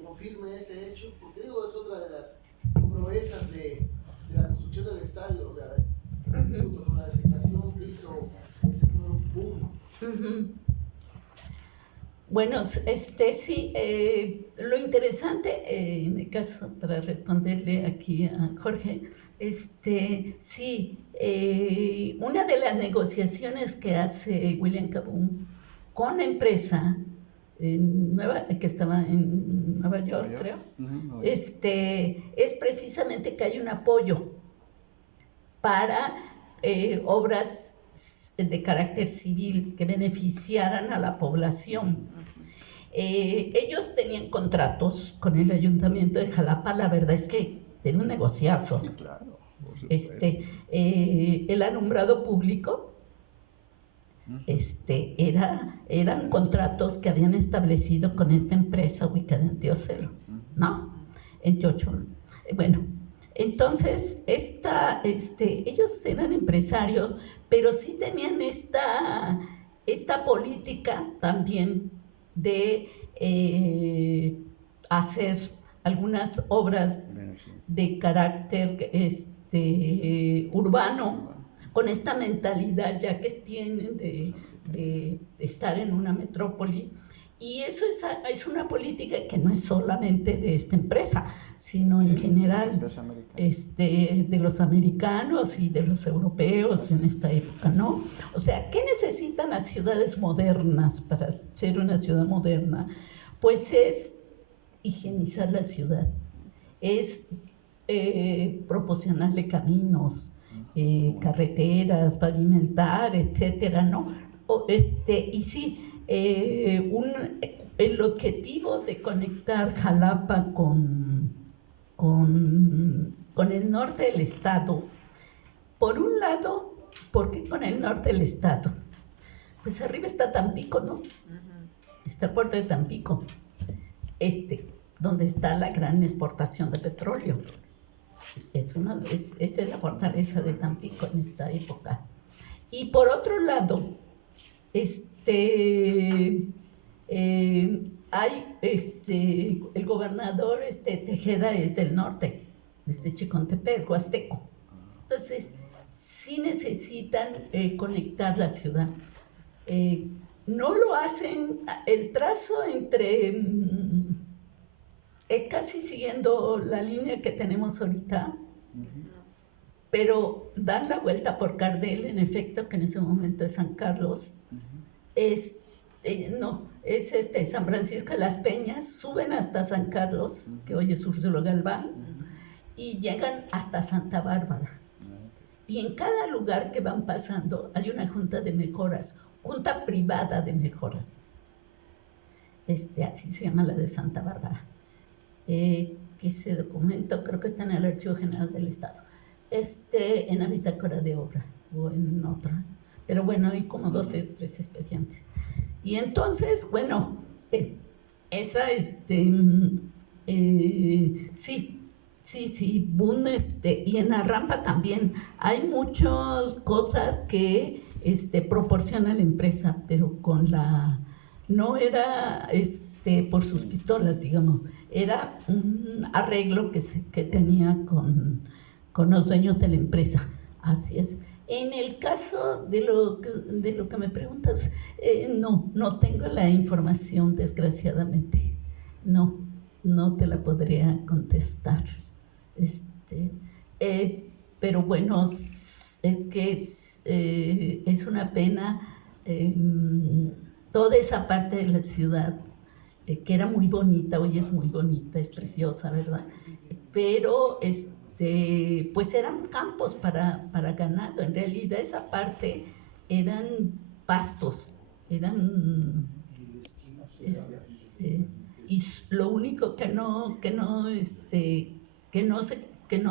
confirme ese hecho? Porque digo, es otra de las proezas de la construcción del estadio, con la designación que hizo el señor Boom. Bueno, sí, lo interesante, en el caso, para responderle aquí a Jorge, sí, una de las negociaciones que hace William Cabún con la empresa que estaba en Nueva York, creo, es precisamente que hay un apoyo para obras de carácter civil que beneficiaran a la población. Ellos tenían contratos con el ayuntamiento de Jalapa, la verdad es que era un negociazo. Sí, claro. El alumbrado público, eran contratos que habían establecido con esta empresa ubicada en Teocelo, ¿no? En Teocholó. Bueno, entonces, ellos eran empresarios, pero sí tenían esta política también de hacer algunas obras de carácter urbano, con esta mentalidad ya que tienen de estar en una metrópoli. Y eso es una política que no es solamente de esta empresa, sino en general de los americanos y de los europeos en esta época, ¿no? O sea, ¿qué necesitan las ciudades modernas para ser una ciudad moderna? Pues es higienizar la ciudad, es proporcionarle caminos, carreteras, pavimentar, etcétera, ¿no? Y sí, el objetivo de conectar Jalapa con el norte del estado, por un lado, ¿por qué con el norte del estado? Pues arriba está Tampico, ¿no? Está el puerto de Tampico, donde está la gran exportación de petróleo. Esa es la fortaleza de Tampico en esta época. Y por otro lado, el gobernador Tejeda es del norte, Chicontepec, Huasteco. Entonces, sí necesitan conectar la ciudad. No lo hacen, el trazo casi siguiendo la línea que tenemos ahorita, pero dan la vuelta por Cardel, en efecto, que en ese momento es San Carlos, San Francisco de las Peñas, suben hasta San Carlos, que hoy es Úrsulo Galván, y llegan hasta Santa Bárbara. Y en cada lugar que van pasando hay una junta de mejoras, junta privada de mejoras. Así se llama la de Santa Bárbara. Que ese documento creo que está en el Archivo General del Estado. En la bitácora de obra o en otra. Pero bueno, hay como 12 o 13 expedientes. Y entonces, bueno, sí, Boom, y en la rampa también hay muchas cosas que proporciona la empresa, pero no era por sus pistolas, digamos, era un arreglo que tenía con los dueños de la empresa. Así es. En el caso de lo que me preguntas, no tengo la información, desgraciadamente. No te la podría contestar. Pero bueno, es que es una pena toda esa parte de la ciudad que era muy bonita, hoy es muy bonita, es preciosa, ¿verdad? Pero pues eran campos para ganado. En realidad esa parte eran pastos Eran, y lo único que no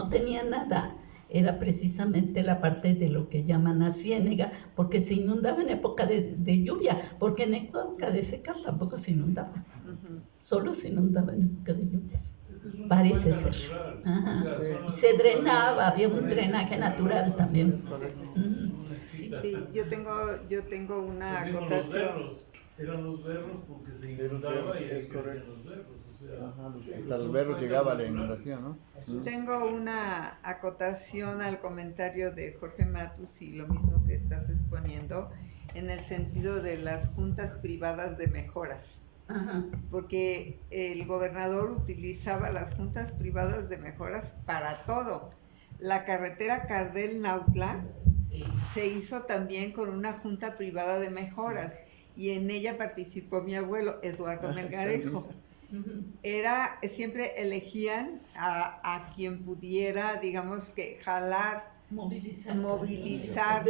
tenía nada era precisamente la parte de lo que llaman la ciénega, porque se inundaba en época de lluvia, porque en época de seca tampoco se inundaba, solo se inundaba en época de lluvias, parece ser. Ajá. Y se drenaba, había un drenaje natural también. Sí, yo tengo una acotación. Eran los berros porque se inundaba y ahí crecían los berros. Hasta los berros llegaba la inundación, ¿no? Tengo una acotación al comentario de Jorge Matus y lo mismo que estás exponiendo en el sentido de las juntas privadas de mejoras. Ajá. Porque el gobernador utilizaba las juntas privadas de mejoras para todo. La carretera Cardel-Nautla se hizo también con una junta privada de mejoras y en ella participó mi abuelo Eduardo Melgarejo. Siempre elegían a quien pudiera, digamos que jalar, movilizar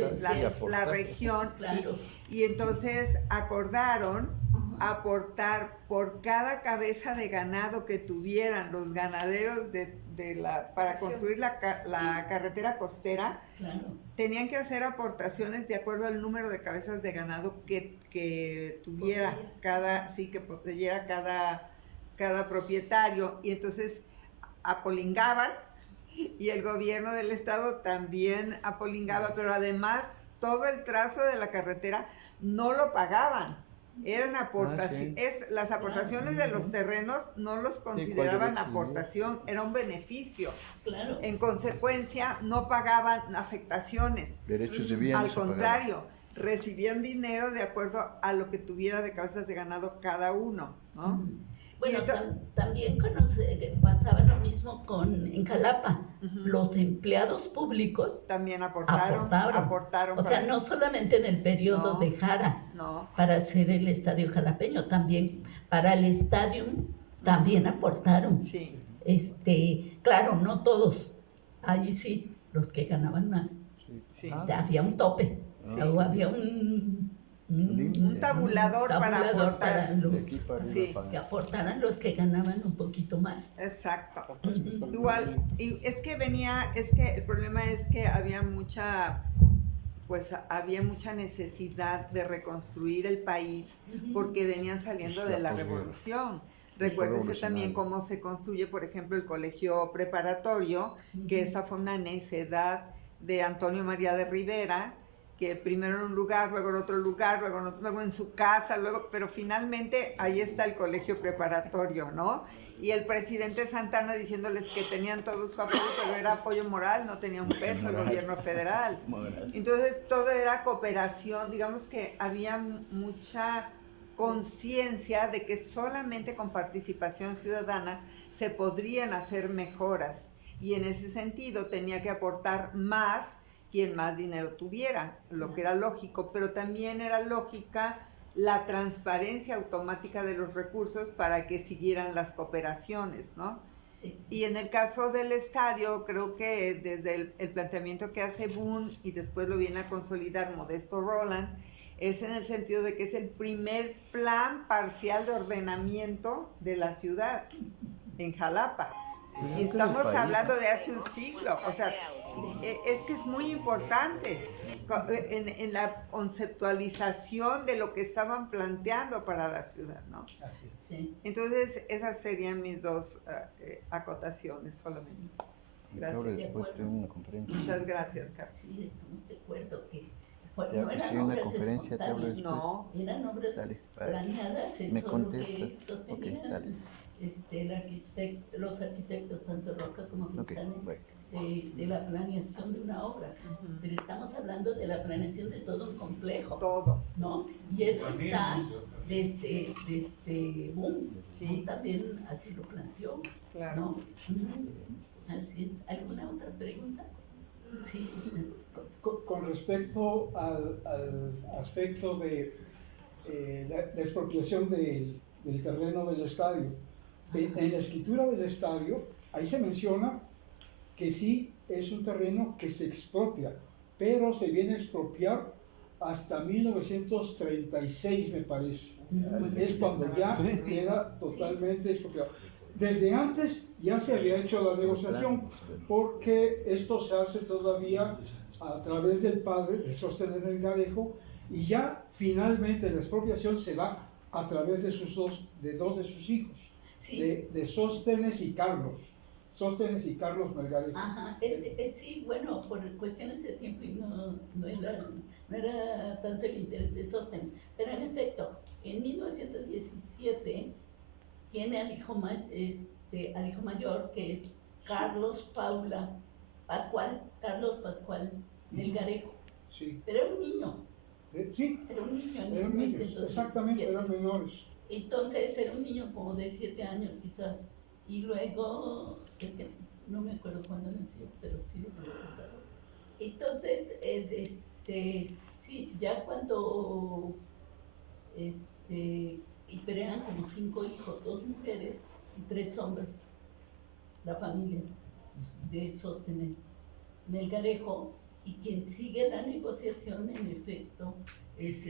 la región, claro. Sí. Y entonces acordaron aportar por cada cabeza de ganado que tuvieran los ganaderos para construir la carretera costera, claro. Tenían que hacer aportaciones de acuerdo al número de cabezas de ganado que tuviera poseyera cada propietario, y entonces apolingaban, y el gobierno del estado también apolingaba, pero además todo el trazo de la carretera no lo pagaban, eran aportaciones, las aportaciones de los terrenos no los consideraban aportación, era un beneficio. Claro. En consecuencia no pagaban afectaciones, derechos de bienes, al contrario, recibían dinero de acuerdo a lo que tuviera de cabezas de ganado cada uno, ¿no? Bueno, también pasaba lo mismo en Jalapa. Los empleados públicos también aportaron. O sea, no solamente en el periodo de Jara, para hacer el estadio jalapeño, también para el estadio también aportaron. Sí. Claro, no todos. Ahí sí, los que ganaban más. Sí. Había un tope. Sí. Había un tabulador para aportar. Que aportaran los que ganaban un poquito más. Exacto. Igual, y es que el problema es que había mucha necesidad de reconstruir el país porque venían saliendo de la revolución. Recuérdese también cómo se construye, por ejemplo, el colegio preparatorio, que esa fue una necedad de Antonio María de Rivera, que primero en un lugar, luego en otro lugar, luego en su casa, pero finalmente ahí está el colegio preparatorio, ¿no? Y el presidente Santana diciéndoles que tenían todo su apoyo, pero era apoyo moral, no tenía un peso el gobierno federal. Entonces todo era cooperación, digamos que había mucha conciencia de que solamente con participación ciudadana se podrían hacer mejoras, y en ese sentido tenía que aportar más quien más dinero tuviera, lo que era lógico, pero también era lógica la transparencia automática de los recursos para que siguieran las cooperaciones, ¿no? Sí. Y en el caso del estadio, creo que desde el planteamiento que hace Boone y después lo viene a consolidar Modesto Roland, es en el sentido de que es el primer plan parcial de ordenamiento de la ciudad en Jalapa. Y estamos hablando de hace un siglo, o sea, es que es muy importante en la conceptualización de lo que estaban planteando para la ciudad, ¿no? Sí. Entonces, esas serían mis dos acotaciones solamente. Gracias. Después tengo una conferencia. Muchas gracias, Carlos. Sí, estamos de acuerdo que no eran obras espontáneas, no, eran obras planeadas, me eso contestas. Lo que sostenían los arquitectos, tanto Roca como Quintana, de la planeación de una obra. Pero estamos hablando de la planeación de todo un complejo. Todo. ¿No? Y eso está desde Boone. Sí. Boone también así lo planteó. Claro. ¿No? Así es. ¿Alguna otra pregunta? Sí. Con respecto al aspecto de la expropiación del terreno del estadio, en la escritura del estadio, ahí se menciona que sí es un terreno que se expropia, pero se viene a expropiar hasta 1936, me parece. Es cuando ya queda totalmente expropiado. Desde antes ya se había hecho la negociación, porque esto se hace todavía a través del padre de Sóstenes Melgarejo, y ya finalmente la expropiación se da a través de dos de sus hijos, Sí. de Sóstenes y Carlos. Sóstenes y Carlos Melgarejo. Ajá, sí, bueno, por cuestiones de tiempo y no era tanto el interés de Sóstenes, pero en efecto, en 1917 tiene al hijo mayor, que es Carlos Pascual Melgarejo, Sí. pero era un niño. Sí, Era un niño en eran niños, 1917. exactamente, eran menores. Entonces era un niño como de 7 años quizás, y luego, no me acuerdo cuándo nació, pero sí lo recuerdo. Entonces, sí, ya cuando, pero eran como 5 hijos, 2 mujeres y 3 hombres, la familia de Sóstenes Melgarejo, y quien sigue la negociación en efecto es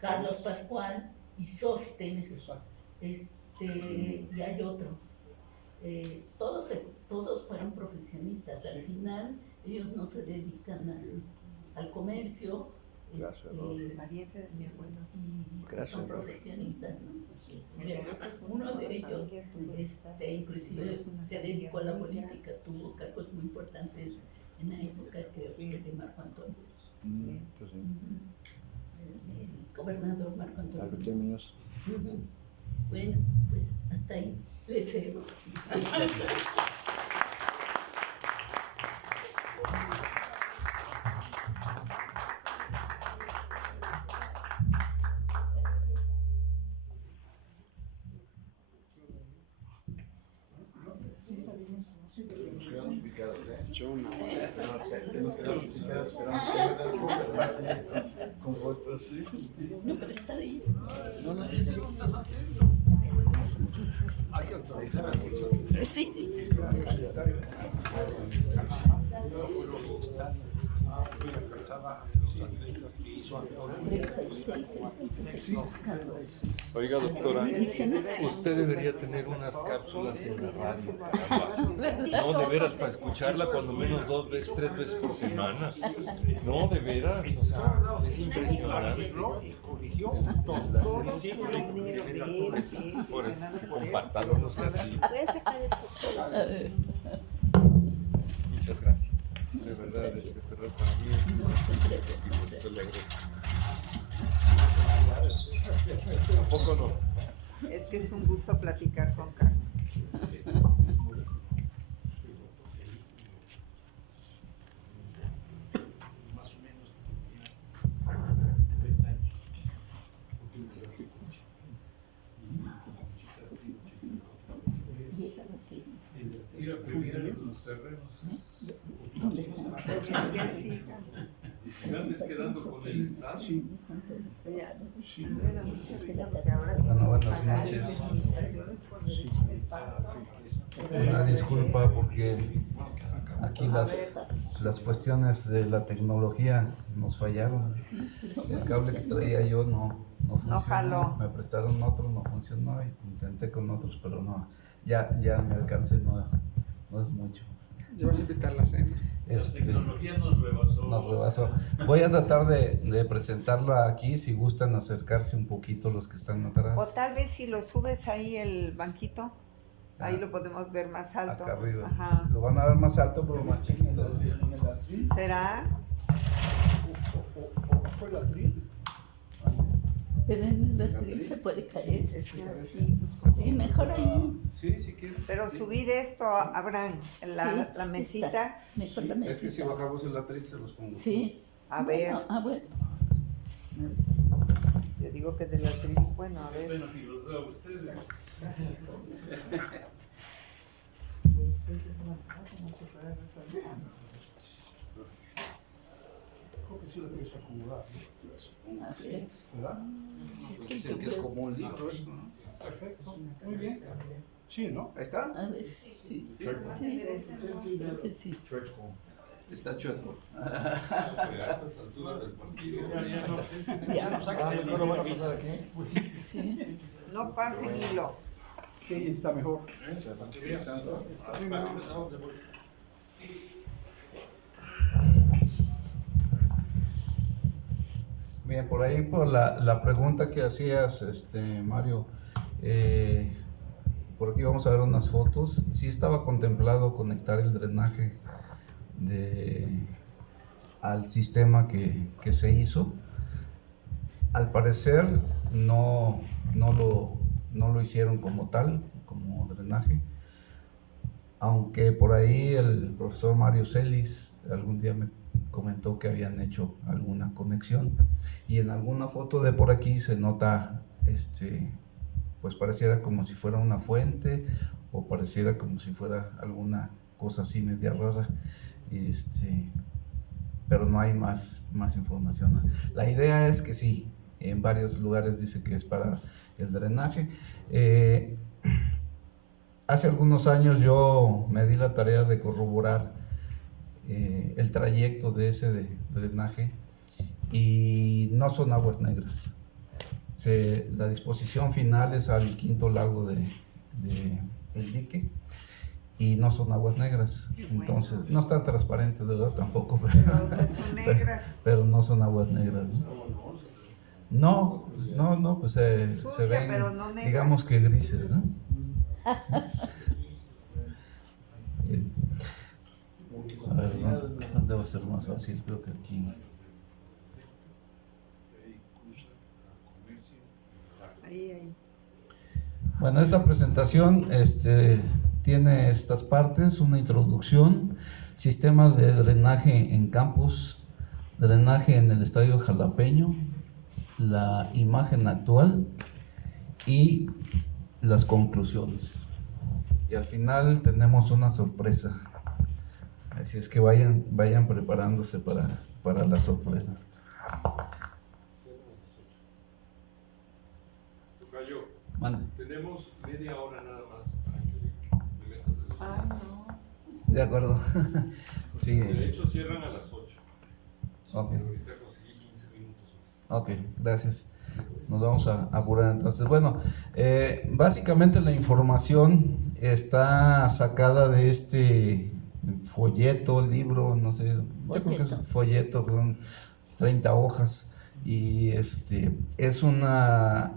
Carlos Pascual y Sóstenes, y hay otro. Todos fueron profesionistas. Al final ellos no se dedican al comercio, Pariente de mi abuelo. y son profesionistas, ¿no? Uno de ellos inclusive se dedicó a la política, tuvo cargos muy importantes en la época de Marco Antonio. El gobernador Marco Antonio. Bueno, pues hasta ahí les cedo. Con fotos, sí. No, pero está ahí. Hay que autorizar a Sí, sí. Oiga, doctora, usted debería tener unas cápsulas en la radio, no, de veras, para escucharla cuando menos 2 veces, 3 veces por semana. No, de veras, o sea, es impresionante. Compartámonos así. Muchas gracias. De verdad, para mí es un objetivo, esto le agradezco. ¿Tampoco no? Es que es un gusto platicar con Carlos. Ir a pedir a los terrenos. ¿Me andes quedando con el Estado? Bueno, buenas noches. Una disculpa porque aquí las cuestiones de la tecnología nos fallaron. El cable que traía yo no funcionó. jaló. Me prestaron otro, no funcionó, y intenté con otros, pero no. Ya mi alcance no es mucho. Ya vas a invitar la cena. La tecnología nos rebasó. Voy a tratar de presentarlo aquí, si gustan acercarse un poquito los que están atrás. O tal vez si lo subes ahí el banquito, ahí lo podemos ver más alto. Acá arriba. Ajá. Lo van a ver más alto, pero más chiquito. ¿Será? Pero en el atril se puede caer. Sí, mejor ahí. Sí, si quieres. Pero subir esto, Abraham, la mesita. Mejor la mesita. Es que si bajamos el atril se los pongo. Sí. A ver. Bueno. Yo digo que del atril, bueno, a ver. Bueno, si los veo a ustedes. Creo que sí lo quieres acomodar. ¿Verdad? Dicen que es como un libro esto, ¿no? Perfecto, muy bien. Sí, ¿no? ¿Ahí está? A ver, sí. Creo que sí. Está chueco. A estas alturas del partido. No pase hilo. Sí, está mejor. Bien, por ahí por la pregunta que hacías, Mario, por aquí vamos a ver unas fotos. Sí estaba contemplado conectar el drenaje al sistema que se hizo. Al parecer no lo hicieron como tal, como drenaje, aunque por ahí el profesor Mario Celis algún día me comentó que habían hecho alguna conexión, y en alguna foto de por aquí se nota, pues pareciera como si fuera una fuente, o pareciera como si fuera alguna cosa así media rara, pero no hay más información. La idea es que sí, en varios lugares dice que es para el drenaje. Hace algunos años yo me di la tarea de corroborar el trayecto de ese drenaje, y no son aguas negras. La disposición final es al quinto lago del dique, y no son aguas negras. Entonces, no están transparentes, de verdad, tampoco, pero no son aguas negras, ¿no? No, pues se ven, pero no negra, digamos que grises, ¿no? Bien. A ver, ¿dónde va a ser más fácil? Creo que aquí. Ahí. Bueno, esta presentación tiene estas partes: una introducción, sistemas de drenaje en campos, drenaje en el Estadio Jalapeño, la imagen actual y las conclusiones. Y al final tenemos una sorpresa, así es que vayan preparándose para la sorpresa. Tocayo, Mande. tenemos media hora nada más para que me metas de los... Ay, no. De acuerdo. Sí. De hecho, cierran a las 8. Ok. Ahorita conseguí 15 minutos más. Ok, gracias. Nos vamos a apurar entonces. Bueno, básicamente la información está sacada de este folleto, libro, no sé, yo creo que es un folleto con 30 hojas, y es una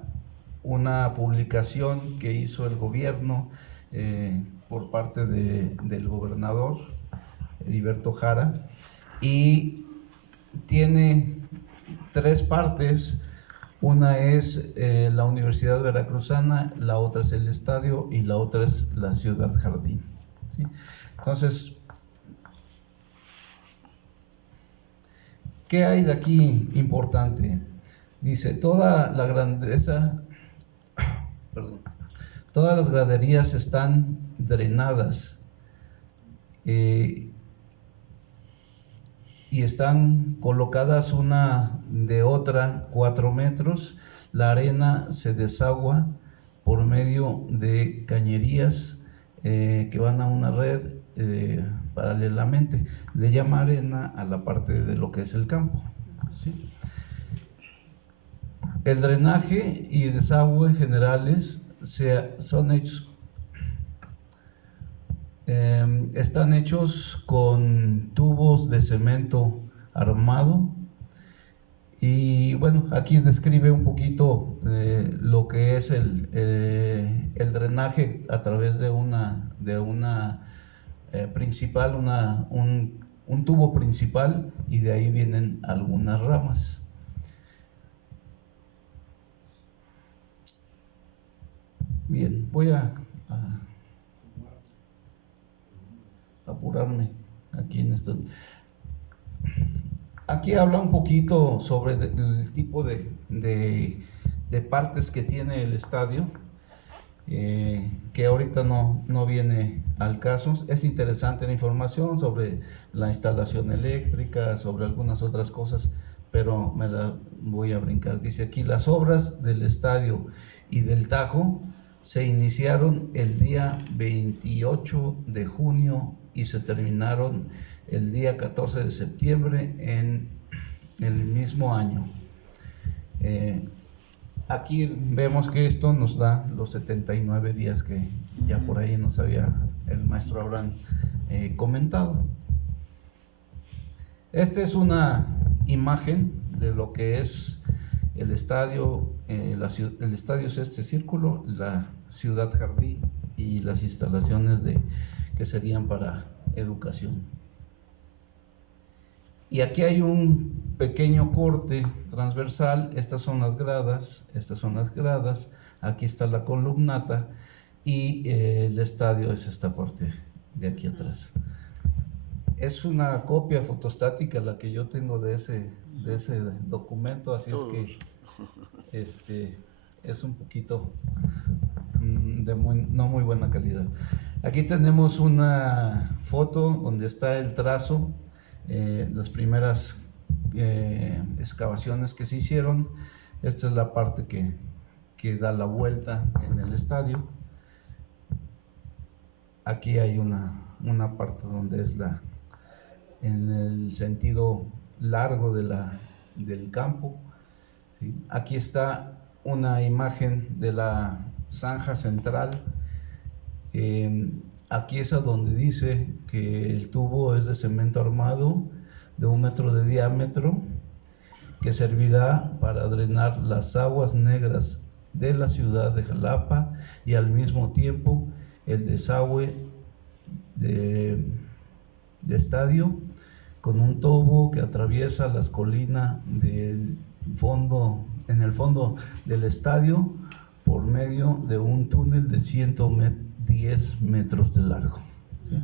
publicación que hizo el gobierno por parte del gobernador Heriberto Jara, y tiene 3 partes. Una es la Universidad Veracruzana, la otra es el estadio, y la otra es la Ciudad Jardín, ¿sí? Entonces, ¿qué hay de aquí importante? Dice, todas las graderías están drenadas, y están colocadas una de otra 4 metros. La arena se desagua por medio de cañerías que van a una red paralelamente. Le llama arena a la parte de lo que es el campo, ¿sí? El drenaje y desagüe generales son hechos, están hechos con tubos de cemento armado, y bueno, aquí describe un poquito lo que es el drenaje a través de una principal, un tubo principal, y de ahí vienen algunas ramas. Bien, voy a apurarme aquí en esto. Aquí habla un poquito sobre el tipo de partes que tiene el estadio, que ahorita no viene al caso. Es interesante la información sobre la instalación eléctrica, sobre algunas otras cosas, pero me la voy a brincar. Dice aquí: las obras del estadio y del Tajo se iniciaron el día 28 de junio y se terminaron el día 14 de septiembre en el mismo año. Aquí vemos que esto nos da los 79 días que ya por ahí nos había el maestro Abraham comentado. Esta es una imagen de lo que es el estadio, el estadio es este círculo, la ciudad jardín y las instalaciones que serían para educación. Y aquí hay un pequeño corte transversal, estas son las gradas, aquí está la columnata y el estadio es esta parte de aquí atrás. Es una copia fotostática la que yo tengo de ese documento, así es que es un poquito no muy buena calidad. Aquí tenemos una foto donde está el trazo, las primeras excavaciones que se hicieron. Esta es la parte que da la vuelta en el estadio. Aquí hay una parte donde es en el sentido largo del campo, ¿sí? Aquí está una imagen de la zanja central. Aquí es a donde dice que el tubo es de cemento armado de 1 metro de diámetro, que servirá para drenar las aguas negras de la ciudad de Jalapa y al mismo tiempo el desagüe de estadio con un tubo que atraviesa las colinas en el fondo del estadio por medio de un túnel de 110 metros de largo, ¿sí?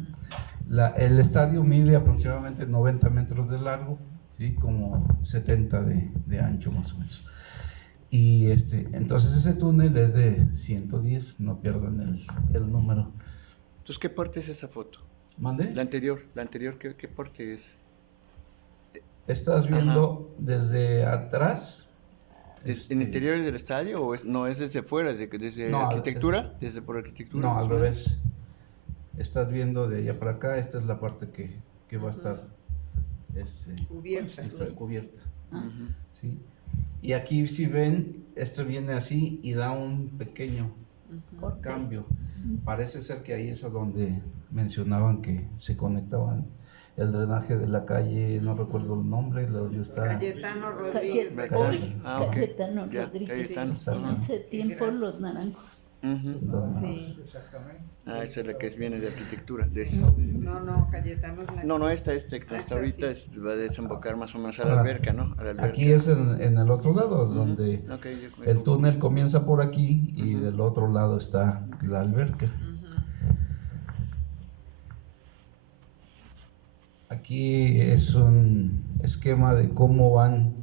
El estadio mide aproximadamente 90 metros de largo, ¿sí? Como 70 de ancho más o menos. Y entonces ese túnel es de 110, no pierdan el número. Entonces, ¿qué parte es esa foto? ¿Mande? La anterior, ¿qué parte es? ¿Estás viendo desde atrás? ¿En interiores del estadio o no es desde fuera, desde no, arquitectura? ¿Desde por arquitectura? No, al revés. Estás viendo de allá para acá, esta es la parte que va a estar cubierta. ¿Sí? Y aquí si ven, esto viene así y da un pequeño cambio. Parece ser que ahí es a donde mencionaban que se conectaban el drenaje de la calle, no recuerdo el nombre, donde está Cayetano Rodríguez. Cayetano Rodríguez. En ese tiempo los naranjos. Sí. Exactamente. Esa es la que viene de arquitectura. No, Cayetano es la No, esta hasta ahorita va a desembocar más o menos a la alberca, ¿no? A la alberca. Aquí es en el otro lado, donde el túnel comienza por aquí y del otro lado está la alberca. Aquí es un esquema de cómo van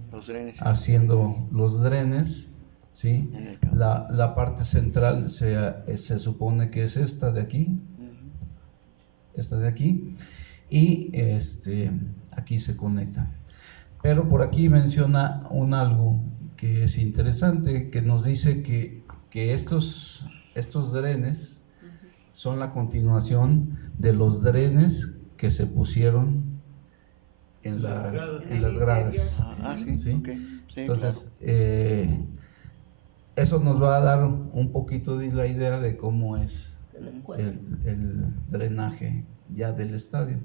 haciendo los drenes, ¿sí? La parte central se supone que es esta de aquí, y aquí se conecta. Pero por aquí menciona algo que es interesante, que nos dice que estos drenes son la continuación de los drenes que se pusieron en las gradas. ¿Sí? Okay. Sí, entonces, claro. Eso nos va a dar un poquito de la idea de cómo es el drenaje ya del estadio.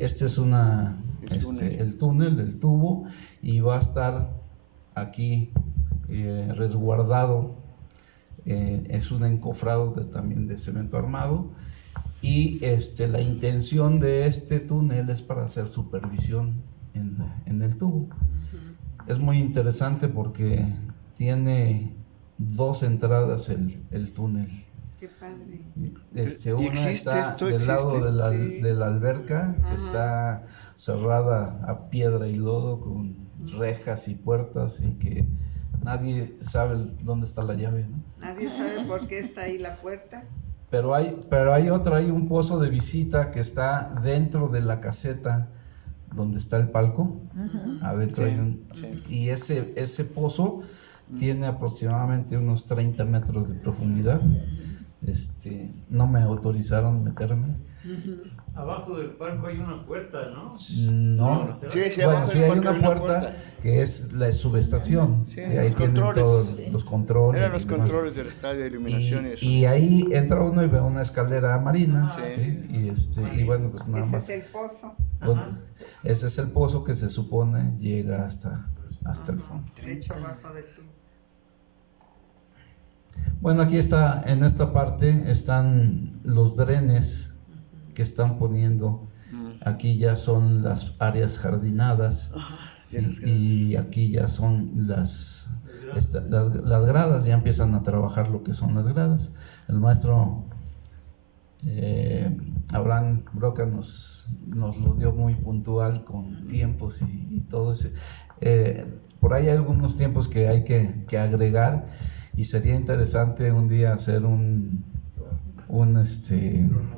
Este es el túnel, el tubo, y va a estar aquí resguardado. Es un encofrado también de cemento armado. Y la intención de este túnel es para hacer supervisión en el tubo. Es muy interesante porque tiene 2 entradas el túnel. Qué padre. Una está del lado de la alberca, que está cerrada a piedra y lodo con rejas y puertas, y que nadie sabe dónde está la llave, ¿no? Nadie sabe por qué está ahí la puerta. Pero hay un pozo de visita que está dentro de la caseta donde está el palco. Adentro hay y ese pozo tiene aproximadamente unos 30 metros de profundidad. no me autorizaron meterme. Abajo del palco hay una puerta, ¿no? No, Sí, bueno, sí hay porque una puerta que es la subestación. Sí, Sí, ahí los tienen controles. todos los controles. Eran los y demás. controles del estadio de iluminación y eso. Y ahí entra uno y ve una escalera marina. Sí. ¿Sí? Y bueno, pues nada Ese más. es el pozo. Bueno, ese es el pozo que se supone llega hasta el fondo. Derecho abajo del tubo. Bueno, aquí está, en esta parte están los drenes que están poniendo. Aquí ya son las áreas jardinadas. ¿Sí? Y aquí ya son las gradas, ya empiezan a trabajar lo que son las gradas. El maestro Abraham Broca nos lo dio muy puntual con tiempos y todo ese. Por ahí hay algunos tiempos que hay que agregar, y sería interesante un día hacer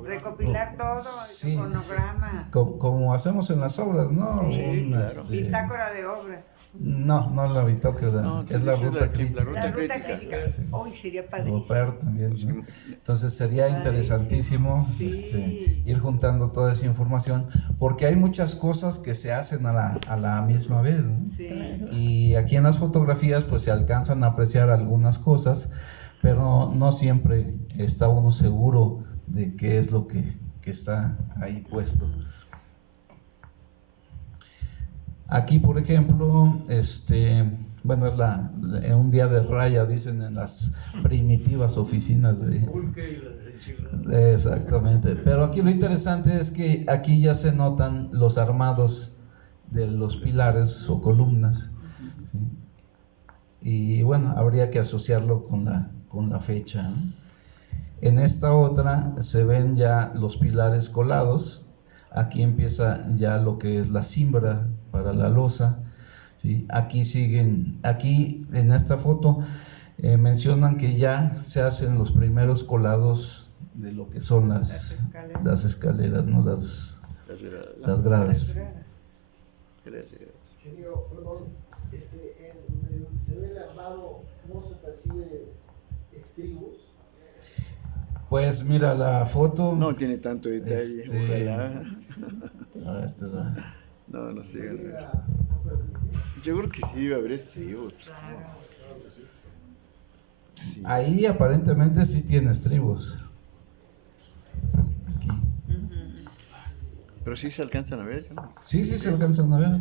recopilar todo, sí, el cronograma. como hacemos en las obras, ¿no? Sí, claro. Bitácora de obra. No, la bitácora, No, es la ruta crítica. La ruta crítica. Hoy sería padrísimo. Oper también, ¿no? Entonces sería interesantísimo Sí. ir juntando toda esa información, porque hay muchas cosas que se hacen a la misma vez, ¿no? Sí. Y aquí en las fotografías pues se alcanzan a apreciar algunas cosas, pero no siempre está uno seguro de qué es lo que está ahí puesto. Aquí, por ejemplo, bueno, es un día de raya, dicen, en las primitivas oficinas de... Exactamente. Pero aquí lo interesante es que aquí ya se notan los armados de los pilares o columnas, ¿sí? Y bueno, habría que asociarlo con la fecha, ¿no? En esta otra se ven ya los pilares colados. Aquí empieza ya lo que es la cimbra para la losa, ¿sí? Aquí en esta foto mencionan que ya se hacen los primeros colados de lo que son las escaleras, ¿no? Las gradas. Ingeniero, perdón, se ve el armado, ¿no se percibe estribos? Pues mira, la foto... No tiene tanto detalle, ojalá. A ver, No sé. Yo creo que sí debe haber estribos. Sí. Ahí aparentemente sí tiene estribos. Aquí. Pero sí se alcanzan a ver, ¿no? Sí se alcanzan a ver.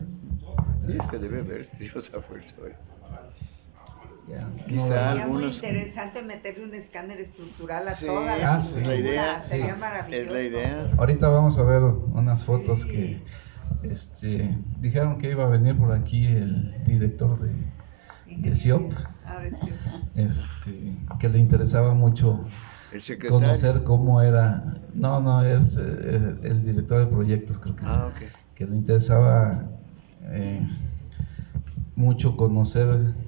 Sí, es que debe haber estribos a fuerza. Ya. Quizá Sería muy algunos... interesante meterle un escáner estructural a Sí, toda la es la idea. sería maravilloso. Es la idea. Ahorita vamos a ver unas fotos que dijeron que iba a venir por aquí el director de CIOP, que le interesaba mucho El secretario. conocer cómo era. No, es el director de proyectos, creo que Okay. que le interesaba mucho conocer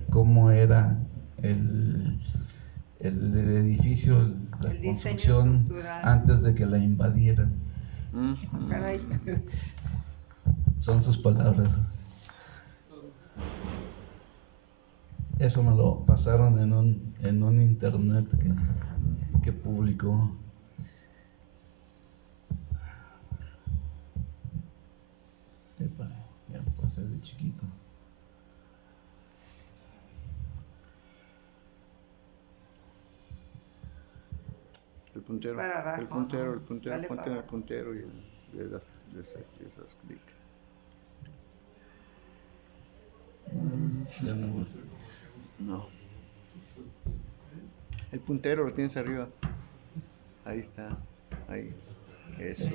cómo era el edificio, la construcción antes de que la invadieran. Caray. Son sus palabras. Eso me lo pasaron en un internet que publicó. Epa, ya me pasé de chiquito. El puntero. Para abajo, El puntero, ajá. ponte Dale en para el abajo. puntero y le das clic. Ya no. No. El puntero lo tienes arriba. Ahí está. Ahí. Eso.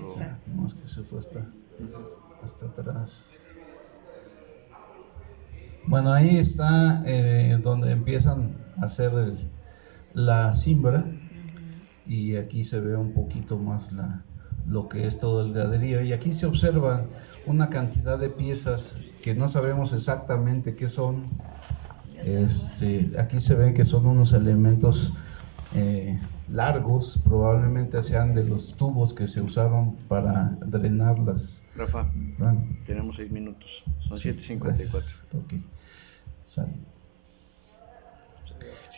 No, es que se fue hasta atrás. Bueno, ahí está donde empiezan a hacer la cimbra, y aquí se ve un poquito más lo que es todo el graderío, y aquí se observa una cantidad de piezas que no sabemos exactamente qué son. Aquí se ve que son unos elementos largos, probablemente sean de los tubos que se usaron para drenar las... Rafa, Bueno, tenemos 6 minutos. Son sí, 7:54. gracias. Ok. Sale.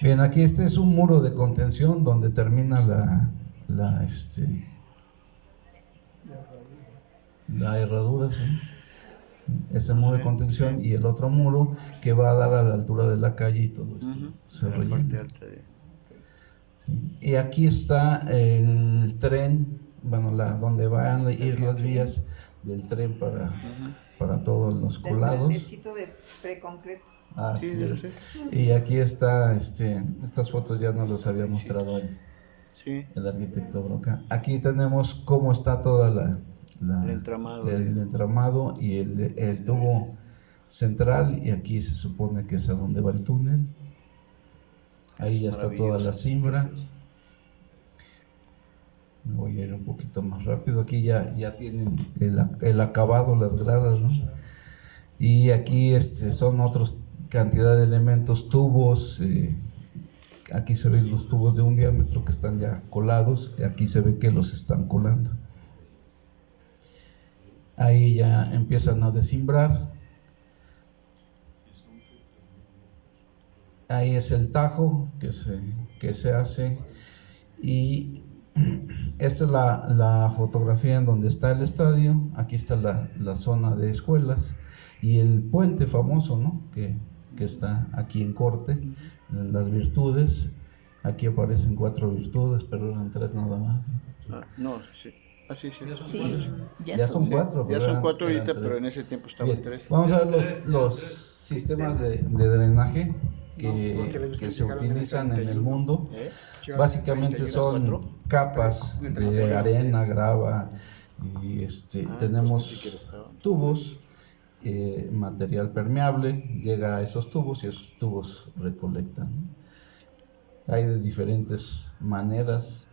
Bien, aquí este es un muro de contención donde termina la herradura, ¿sí? Ese muro de contención y el otro muro que va a dar a la altura de la calle y todo esto se rellena. Sí. Y aquí está el tren, bueno, donde van a ir las vías del tren para todos los colados. El trenecito de preconcreto. Ah, sí. Y aquí está, estas fotos ya nos las había mostrado el arquitecto Broca. Aquí tenemos cómo está toda el entramado y el tubo central, y aquí se supone que es a donde va el túnel. Ahí ya está toda la cimbra. Me voy a ir un poquito más rápido. Aquí ya tienen el acabado, las gradas, ¿no? Y aquí son otros cantidad de elementos, tubos. Aquí se ven los tubos de un diámetro que están ya colados, y aquí se ve que los están colando. Ahí ya empiezan a descimbrar. Ahí es el tajo que se hace, y esta es la fotografía en donde está el estadio. Aquí está la zona de escuelas y el puente famoso, ¿no? que está aquí en corte, en las virtudes. Aquí aparecen 4 virtudes, pero eran 3 nada más. No, sí. Sí. Ya son 4. Ya son 4 ahorita, pero en ese tiempo estaban 3. Vamos a ver los sistemas de drenaje que se utilizan en el mundo. Básicamente son capas de arena, grava, y tenemos tubos, material permeable, llega a esos tubos y esos tubos recolectan. Hay de diferentes maneras.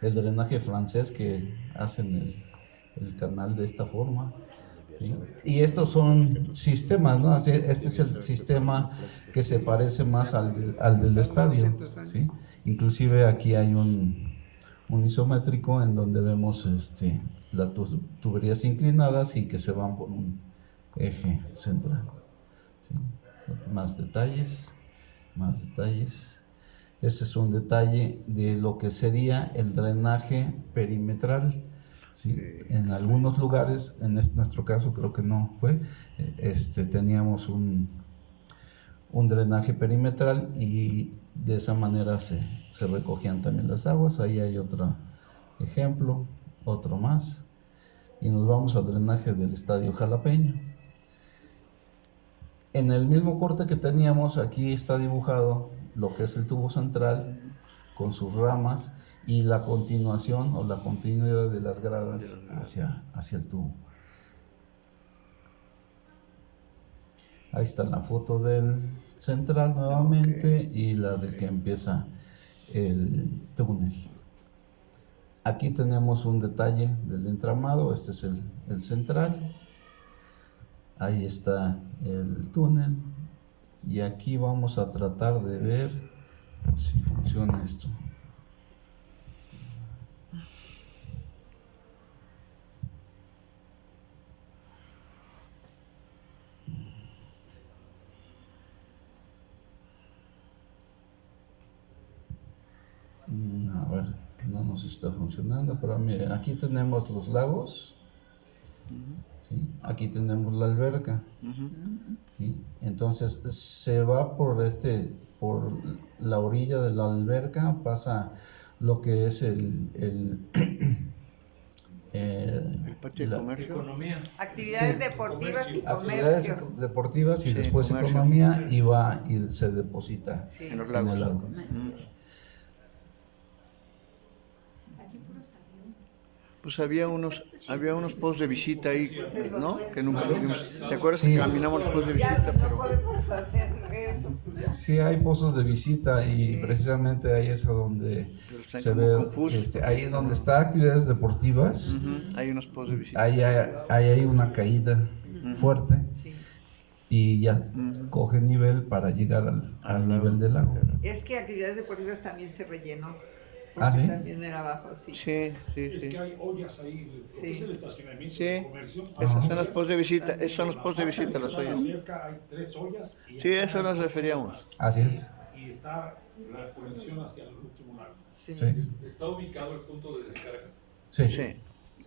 El drenaje francés, que hacen el canal de esta forma, ¿sí? Y estos son sistemas, ¿no? Este es el sistema que se parece más al del estadio, ¿sí? Inclusive aquí hay un isométrico en donde vemos las tuberías inclinadas y que se van por un eje central, ¿sí? Más detalles. Este es un detalle de lo que sería el drenaje perimetral, ¿sí? En algunos lugares, en nuestro caso creo que no fue, teníamos un drenaje perimetral, y de esa manera se recogían también las aguas. Ahí hay otro ejemplo, otro más, y nos vamos al drenaje del Estadio Jalapeño. En el mismo corte que teníamos, aquí está dibujado lo que es el tubo central con sus ramas y la continuación o la continuidad de las gradas hacia el tubo. Ahí está la foto del central nuevamente, y la de que empieza el túnel. Aquí tenemos un detalle del entramado. Este es el central. Ahí está el túnel. Y aquí vamos a tratar de ver si funciona esto. A ver, no nos está funcionando, pero miren, aquí tenemos los lagos. ¿Sí? Aquí tenemos la alberca. ¿Sí? Entonces se va por la orilla de la alberca, pasa lo que es el patio de comercio. Economía. Actividades deportivas y comercio. Actividades deportivas y después comercio. Economía, y va y se deposita en los lagos. En el lago. Pues había unos posts de visita ahí, ¿no? Que nunca vimos. ¿Te acuerdas que caminamos los posts de visita? Sí, hay pozos de visita, y precisamente ahí es a donde se ve, ahí es donde está actividades deportivas. Hay unos posts de visita. Ahí hay una caída fuerte, y ya coge nivel para llegar al nivel del lago. Es que actividades deportivas también se rellenó. ¿Ah, sí? También era abajo, sí. Sí, sí, Es sí. que hay ollas ahí, lo que es el estacionamiento Sí. de comercio. Esas son los posts de visita, esos son los posts de Aparte visita, las esa ollas. alberca hay 3 ollas. Y Sí, a eso hay nos 2 referíamos. ollas. Así es. Y está la conexión hacia el último lago. Sí. Sí. ¿Está ubicado el punto de descarga? Sí. Sí.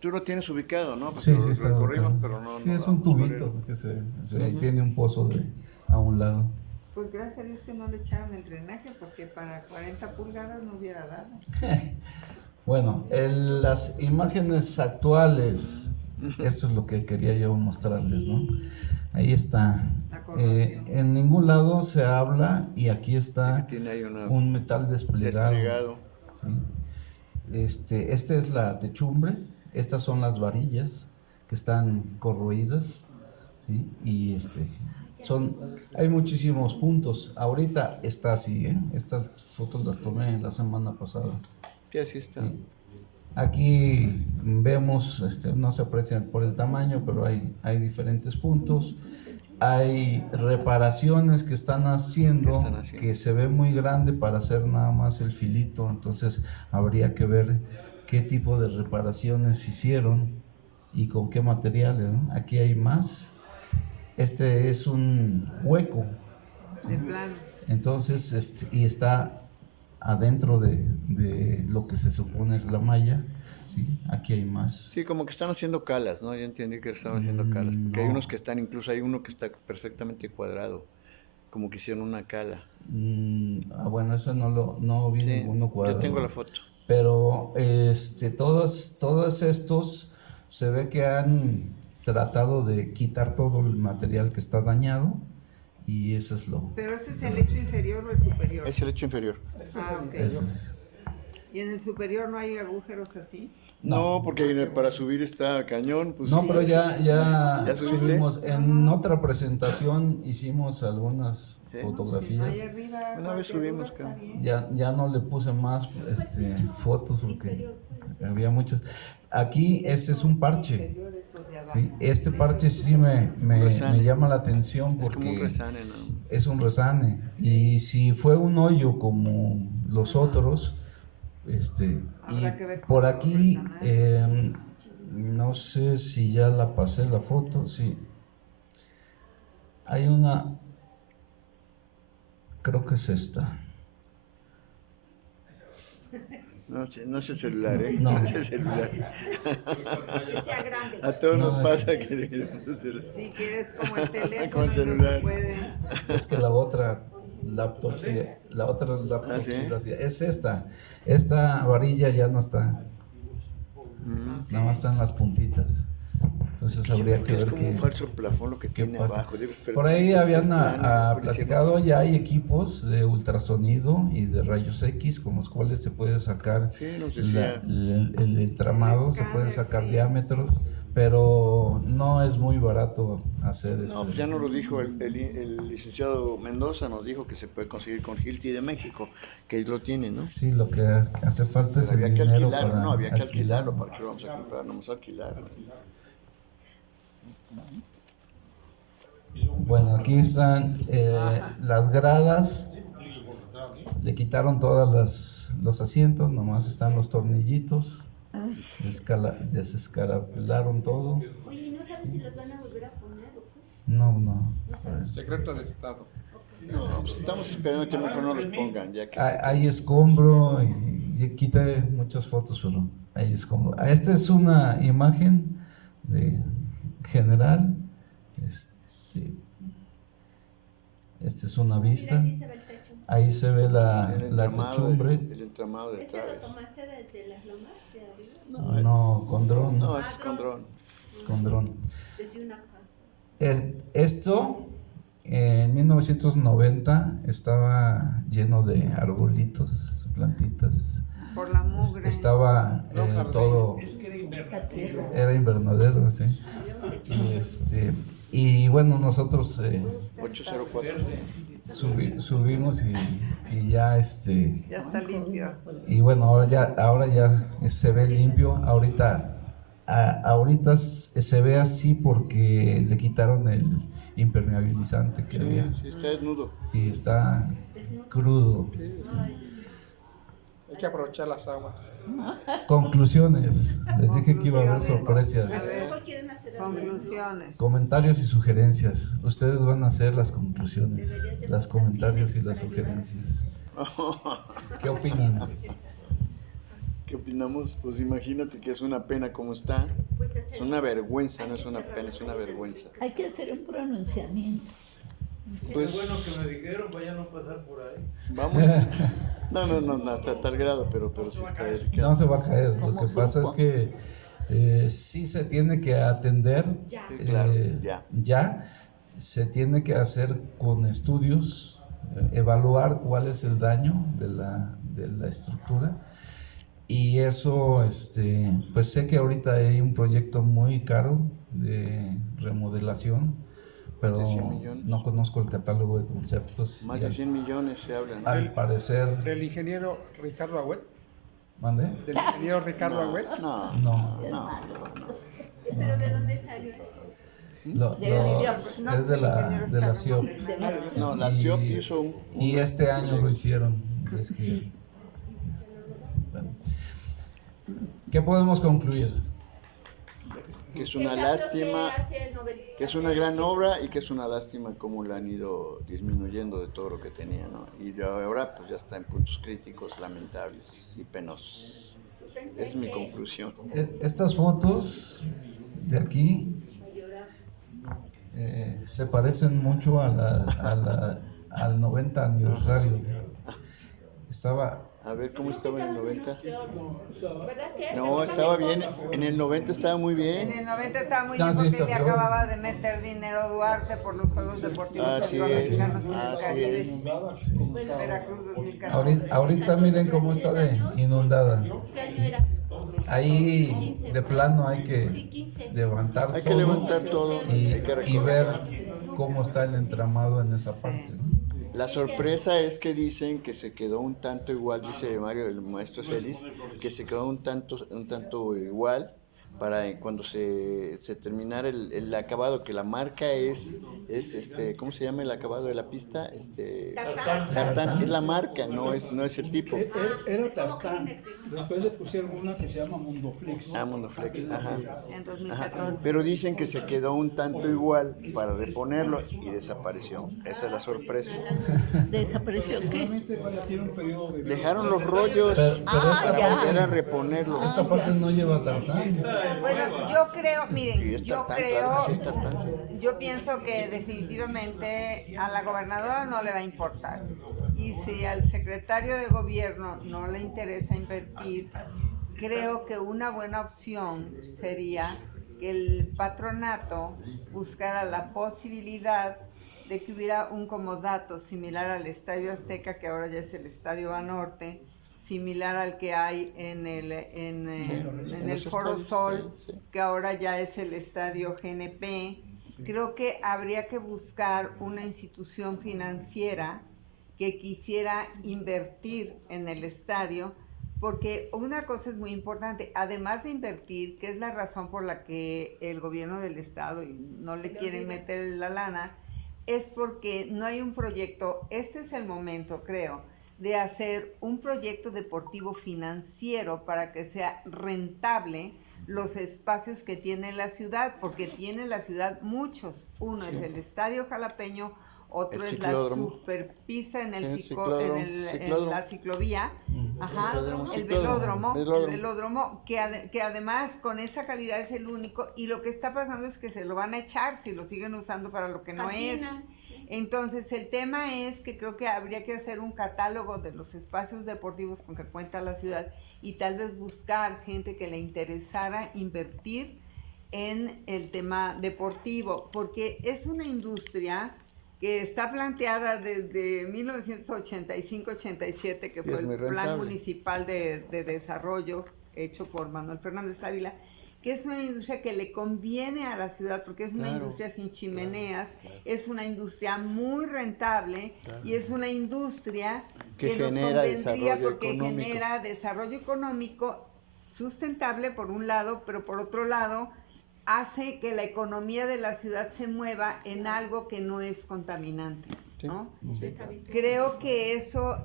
Tú lo tienes ubicado, ¿no? Porque Sí, lo sí está recorrimos, ubicado. pero no. Sí, no es un damos tubito por que ahí tiene un pozo a un lado. Pues gracias a Dios que no le echaron el drenaje, porque para 40 pulgadas no hubiera dado. Bueno, las imágenes actuales, esto es lo que quería yo mostrarles, ¿no? Ahí está. La corrosión. En ningún lado se habla y aquí está que tiene ahí un metal desplegado. desplegado. ¿Sí? Esta es la techumbre, estas son las varillas que están corroídas, ¿sí? Y hay muchísimos puntos. Ahorita está así, ¿eh? Estas fotos las tomé la semana pasada. Sí, así está. Sí. Aquí vemos, no se aprecian por el tamaño, pero hay diferentes puntos. Hay reparaciones que están haciendo, que se ve muy grande para hacer nada más el filito, entonces habría que ver qué tipo de reparaciones hicieron y con qué materiales, ¿no? Aquí hay más. Este es un hueco, De plano. entonces, y está adentro de lo que se supone es la malla, ¿sí? Aquí hay más. Sí, como que están haciendo calas, ¿no? Yo entendí que estaban haciendo calas, porque hay no. unos que están, incluso hay uno que está perfectamente cuadrado, como que hicieron una cala. Bueno, eso no vi Sí, ninguno cuadrado. yo tengo la foto. Pero todos estos se ve que han tratado de quitar todo el material que está dañado y eso es lo. ¿Pero ese es el lecho inferior o el superior? Es el lecho inferior. Ah, ok. eso es. ¿Y en el superior no hay agujeros así? No, porque para subir está cañón. Pues, No, sí. pero ya subiste? subimos. En otra presentación hicimos algunas Sí. fotografías. Ahí arriba. Una vez cualquier subimos, lugar está creo. bien. Ya no le puse más fotos porque había muchas. Aquí este es un parche. ¿Sí? Este parche sí me llama la atención Es como un porque resane, ¿no? es un resane. Y si fue un hoyo como los otros, Habrá y que ver cómo por lo aquí, resanaron. no sé si ya la pasé la foto, sí. Hay una, creo que es esta. No es el celular, ¿eh? No. No es el celular. A todos No, nos es- pasa que Si quieres como el teléfono, Con el no celular. se puede. Es que la otra laptop sí, ¿Ah, sí? sí lo hacía. Es esta varilla ya no está, nada más están las puntitas. Entonces habría que es ver como un falso plafón lo que qué tiene pasa. abajo. Por ahí habían planos, después platicado, ya hay equipos de ultrasonido y de rayos X con los cuales se puede sacar Sí, nos decía. el entramado, se pueden sacar diámetros, pero no es muy barato hacer eso. No, pues ya nos lo dijo el licenciado Mendoza, nos dijo que se puede conseguir con Hilti de México, que ahí lo tiene, ¿no? Sí, lo que hace falta es Pero el había que dinero alquilarlo, para no, había que alquilarlo, ¿para qué lo vamos a comprar? No vamos a alquilarlo. Bueno, aquí están las gradas, le quitaron todos los asientos, nomás están los tornillitos, desescarapelaron todo. Oye, ¿no sabes si los van a volver a poner o qué? No. Secreto de Estado. No, pues estamos esperando que mejor no los pongan, ya que... Hay escombro y quité muchas fotos, pero hay escombro. Esta es una imagen de general. Esta es una vista. Mira, sí se ve el techo. Ahí se ve la techumbre. El entramado de ¿Ese lo traves. tomaste desde las lomas de arriba? No, con dron. No, es con dron. Con dron. Desde una casa. Esto en 1990 estaba lleno de arbolitos, plantitas. Por la mugre. Estaba todo. Es que era invernadero. Era invernadero, sí. Y bueno, nosotros 804. subimos y ya Ya está limpio. y bueno, ahora ya se ve limpio. Ahorita se ve así porque le quitaron el impermeabilizante que había Sí, está desnudo. y está crudo. Hay que aprovechar las aguas. Conclusiones. Les dije que iba a haber sorpresas. Conclusiones. Comentarios y sugerencias. Ustedes van a hacer las conclusiones, los comentarios y las sugerencias. ¿Qué opinan? ¿Qué opinamos? Pues imagínate que es una pena como está. Es una vergüenza, no es una pena, es una vergüenza. Hay que hacer un pronunciamiento. Pues, Qué bueno que me dijeron, vaya a no pasar por ahí. Vamos. No hasta tal grado, pero sí está delicado. No se va a caer. Lo que pasa es que sí se tiene que atender Claro, ya. Se tiene que hacer con estudios, evaluar cuál es el daño de la estructura. Y eso, pues sé que ahorita hay un proyecto muy caro de remodelación, pero no conozco el catálogo de conceptos. Más de 100 millones se hablan. Al parecer... ¿Del ingeniero Ricardo Agüet? ¿Mande? ¿Del ingeniero Ricardo Agüet? No. ¿Pero de dónde salió eso? Es de la CIOP. No, la CIOP hizo y este año lo hicieron. Es que, bueno. ¿Qué podemos concluir? Que es una lástima, que es una gran obra y que es una lástima cómo la han ido disminuyendo de todo lo que tenía, ¿no? Y ahora pues ya está en puntos críticos, lamentables y penosos. Es mi conclusión. Estas fotos de aquí se parecen mucho al 90 aniversario. A ver, ¿cómo estaba en el 90? No, estaba bien. En el 90 estaba muy bien. En el 90 estaba muy bien porque le acababa de meter dinero Duarte por los Juegos Deportivos Centroamericanos en el Caribe. Veracruz 2014. Ahorita miren cómo está de inundada. Sí. Ahí de plano hay que levantar todo. Hay que levantar todo y ver cómo está el entramado en esa parte, ¿no? La sorpresa es que dicen que se quedó un tanto igual, dice Mario, el maestro Celis, que se quedó un tanto igual para cuando se terminara el acabado, que la marca es ¿cómo se llama el acabado de la pista? Tartán, es la marca, no es el tipo. Era Tartán. Después le pusieron una que se llama Mundoflex. Mundoflex, ajá. En 2014. Pero dicen que se quedó un tanto igual para reponerlo y desapareció. Esa es la sorpresa. ¿Desapareció qué? Dejaron los rollos para volver a reponerlo. Esta parte no lleva tartán. Bueno, yo creo, miren, Sí, yo pienso que definitivamente a la gobernadora no le va a importar. Y si al secretario de gobierno no le interesa invertir, creo que una buena opción sería que el patronato buscara la posibilidad de que hubiera un comodato similar al Estadio Azteca, que ahora ya es el Estadio Banorte, similar al que hay en el Foro Sol, que ahora ya es el Estadio GNP. Creo que habría que buscar una institución financiera que quisiera invertir en el estadio, porque una cosa es muy importante, además de invertir, que es la razón por la que el gobierno del estado no le quieren meter la lana, es porque no hay un proyecto. Este es el momento, creo, de hacer un proyecto deportivo financiero para que sea rentable los espacios que tiene la ciudad, porque tiene la ciudad muchos. Uno es el Estadio Jalapeño, otro es la superpista en la ciclovía, el velódromo, que además con esa calidad es el único, y lo que está pasando es que se lo van a echar si lo siguen usando para lo que no es. Entonces el tema es que creo que habría que hacer un catálogo de los espacios deportivos con que cuenta la ciudad y tal vez buscar gente que le interesara invertir en el tema deportivo, porque es una industria que está planteada desde 1985-87, que fue el Plan Municipal de Desarrollo hecho por Manuel Fernández Ávila, que es una industria que le conviene a la ciudad porque es una industria sin chimeneas, es una industria muy rentable y es una industria que nos convendría porque genera desarrollo económico sustentable por un lado, pero por otro lado hace que la economía de la ciudad se mueva en algo que no es contaminante. ¿no? Creo que eso,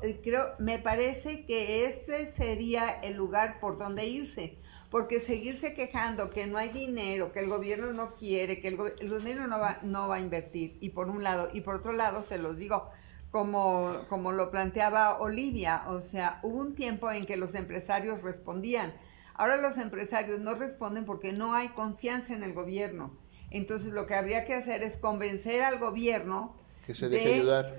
me parece que ese sería el lugar por donde irse, porque seguirse quejando que no hay dinero, que el gobierno no quiere, que el gobierno no va a invertir, y por un lado, y por otro lado, se los digo, como lo planteaba Olivia, o sea, hubo un tiempo en que los empresarios respondían, ahora los empresarios no responden porque no hay confianza en el gobierno. Entonces lo que habría que hacer es convencer al gobierno que se deje ayudar.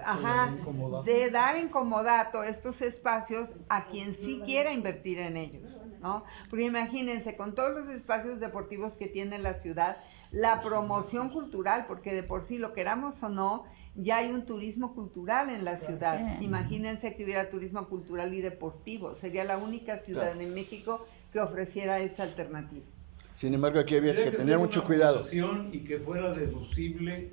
De dar en comodato estos espacios a quien sí quiera invertir en ellos, ¿no? Porque imagínense, con todos los espacios deportivos que tiene la ciudad, la promoción cultural, porque de por sí, lo queramos o no, ya hay un turismo cultural en la ciudad. Imagínense que hubiera turismo cultural y deportivo. Sería la única ciudad en México que ofreciera esta alternativa. Sin embargo, aquí había que tener mucho cuidado. Y que fuera deducible.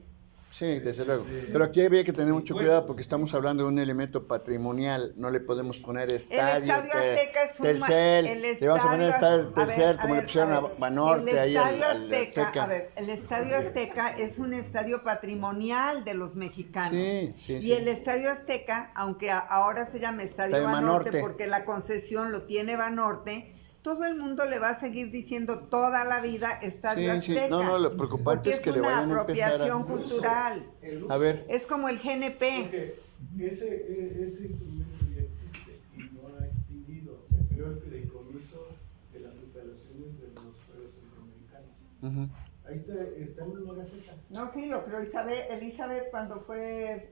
Sí, desde luego. Pero aquí había que tener mucho cuidado porque estamos hablando de un elemento patrimonial. No le podemos poner estadio, Azteca es Telcel. Le vamos a poner estadio Telcel como le pusieron a Banorte ahí al Azteca. A ver, el Estadio Azteca es un estadio patrimonial de los mexicanos. Sí. Y el Estadio Azteca, aunque ahora se llama Estadio Banorte porque la concesión lo tiene Banorte, todo el mundo le va a seguir diciendo toda la vida Estadio Azteca. No, lo preocupante es que le vayan a empezar es una apropiación cultural. A ver. Es como el GNP. Porque ese instrumento ya existe y no ha extinguido. Se creó el fideicomiso de las instalaciones de los Juegos Centroamericanos. Ahí está en la Gaceta. No, sí, lo creó Elizabeth cuando fue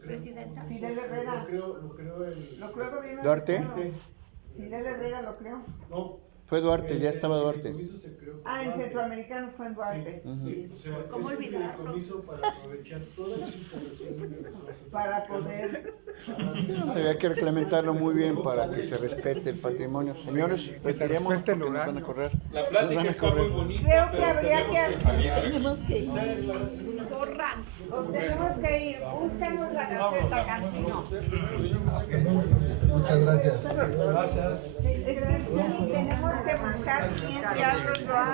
presidenta. Fidel Herrera. Lo creó el gobierno. ¿Duarte? Fidel Herrera lo creó. No. Fue Duarte, ya estaba Duarte. En Centroamericanos fue en Duarte. ¿Cómo olvidarlo? Para aprovechar todas las instalaciones para poder. Había que reglamentarlo muy bien para que se respete el patrimonio. Señores, estaríamos porque nos van a correr. La plática está muy bonita. Creo que habría que tenemos que ir. Corran. Nos tenemos que ir. Búscanos la Gaceta, Cancino. Muchas gracias. Es que sí, tenemos que buscar quién diablos lo ha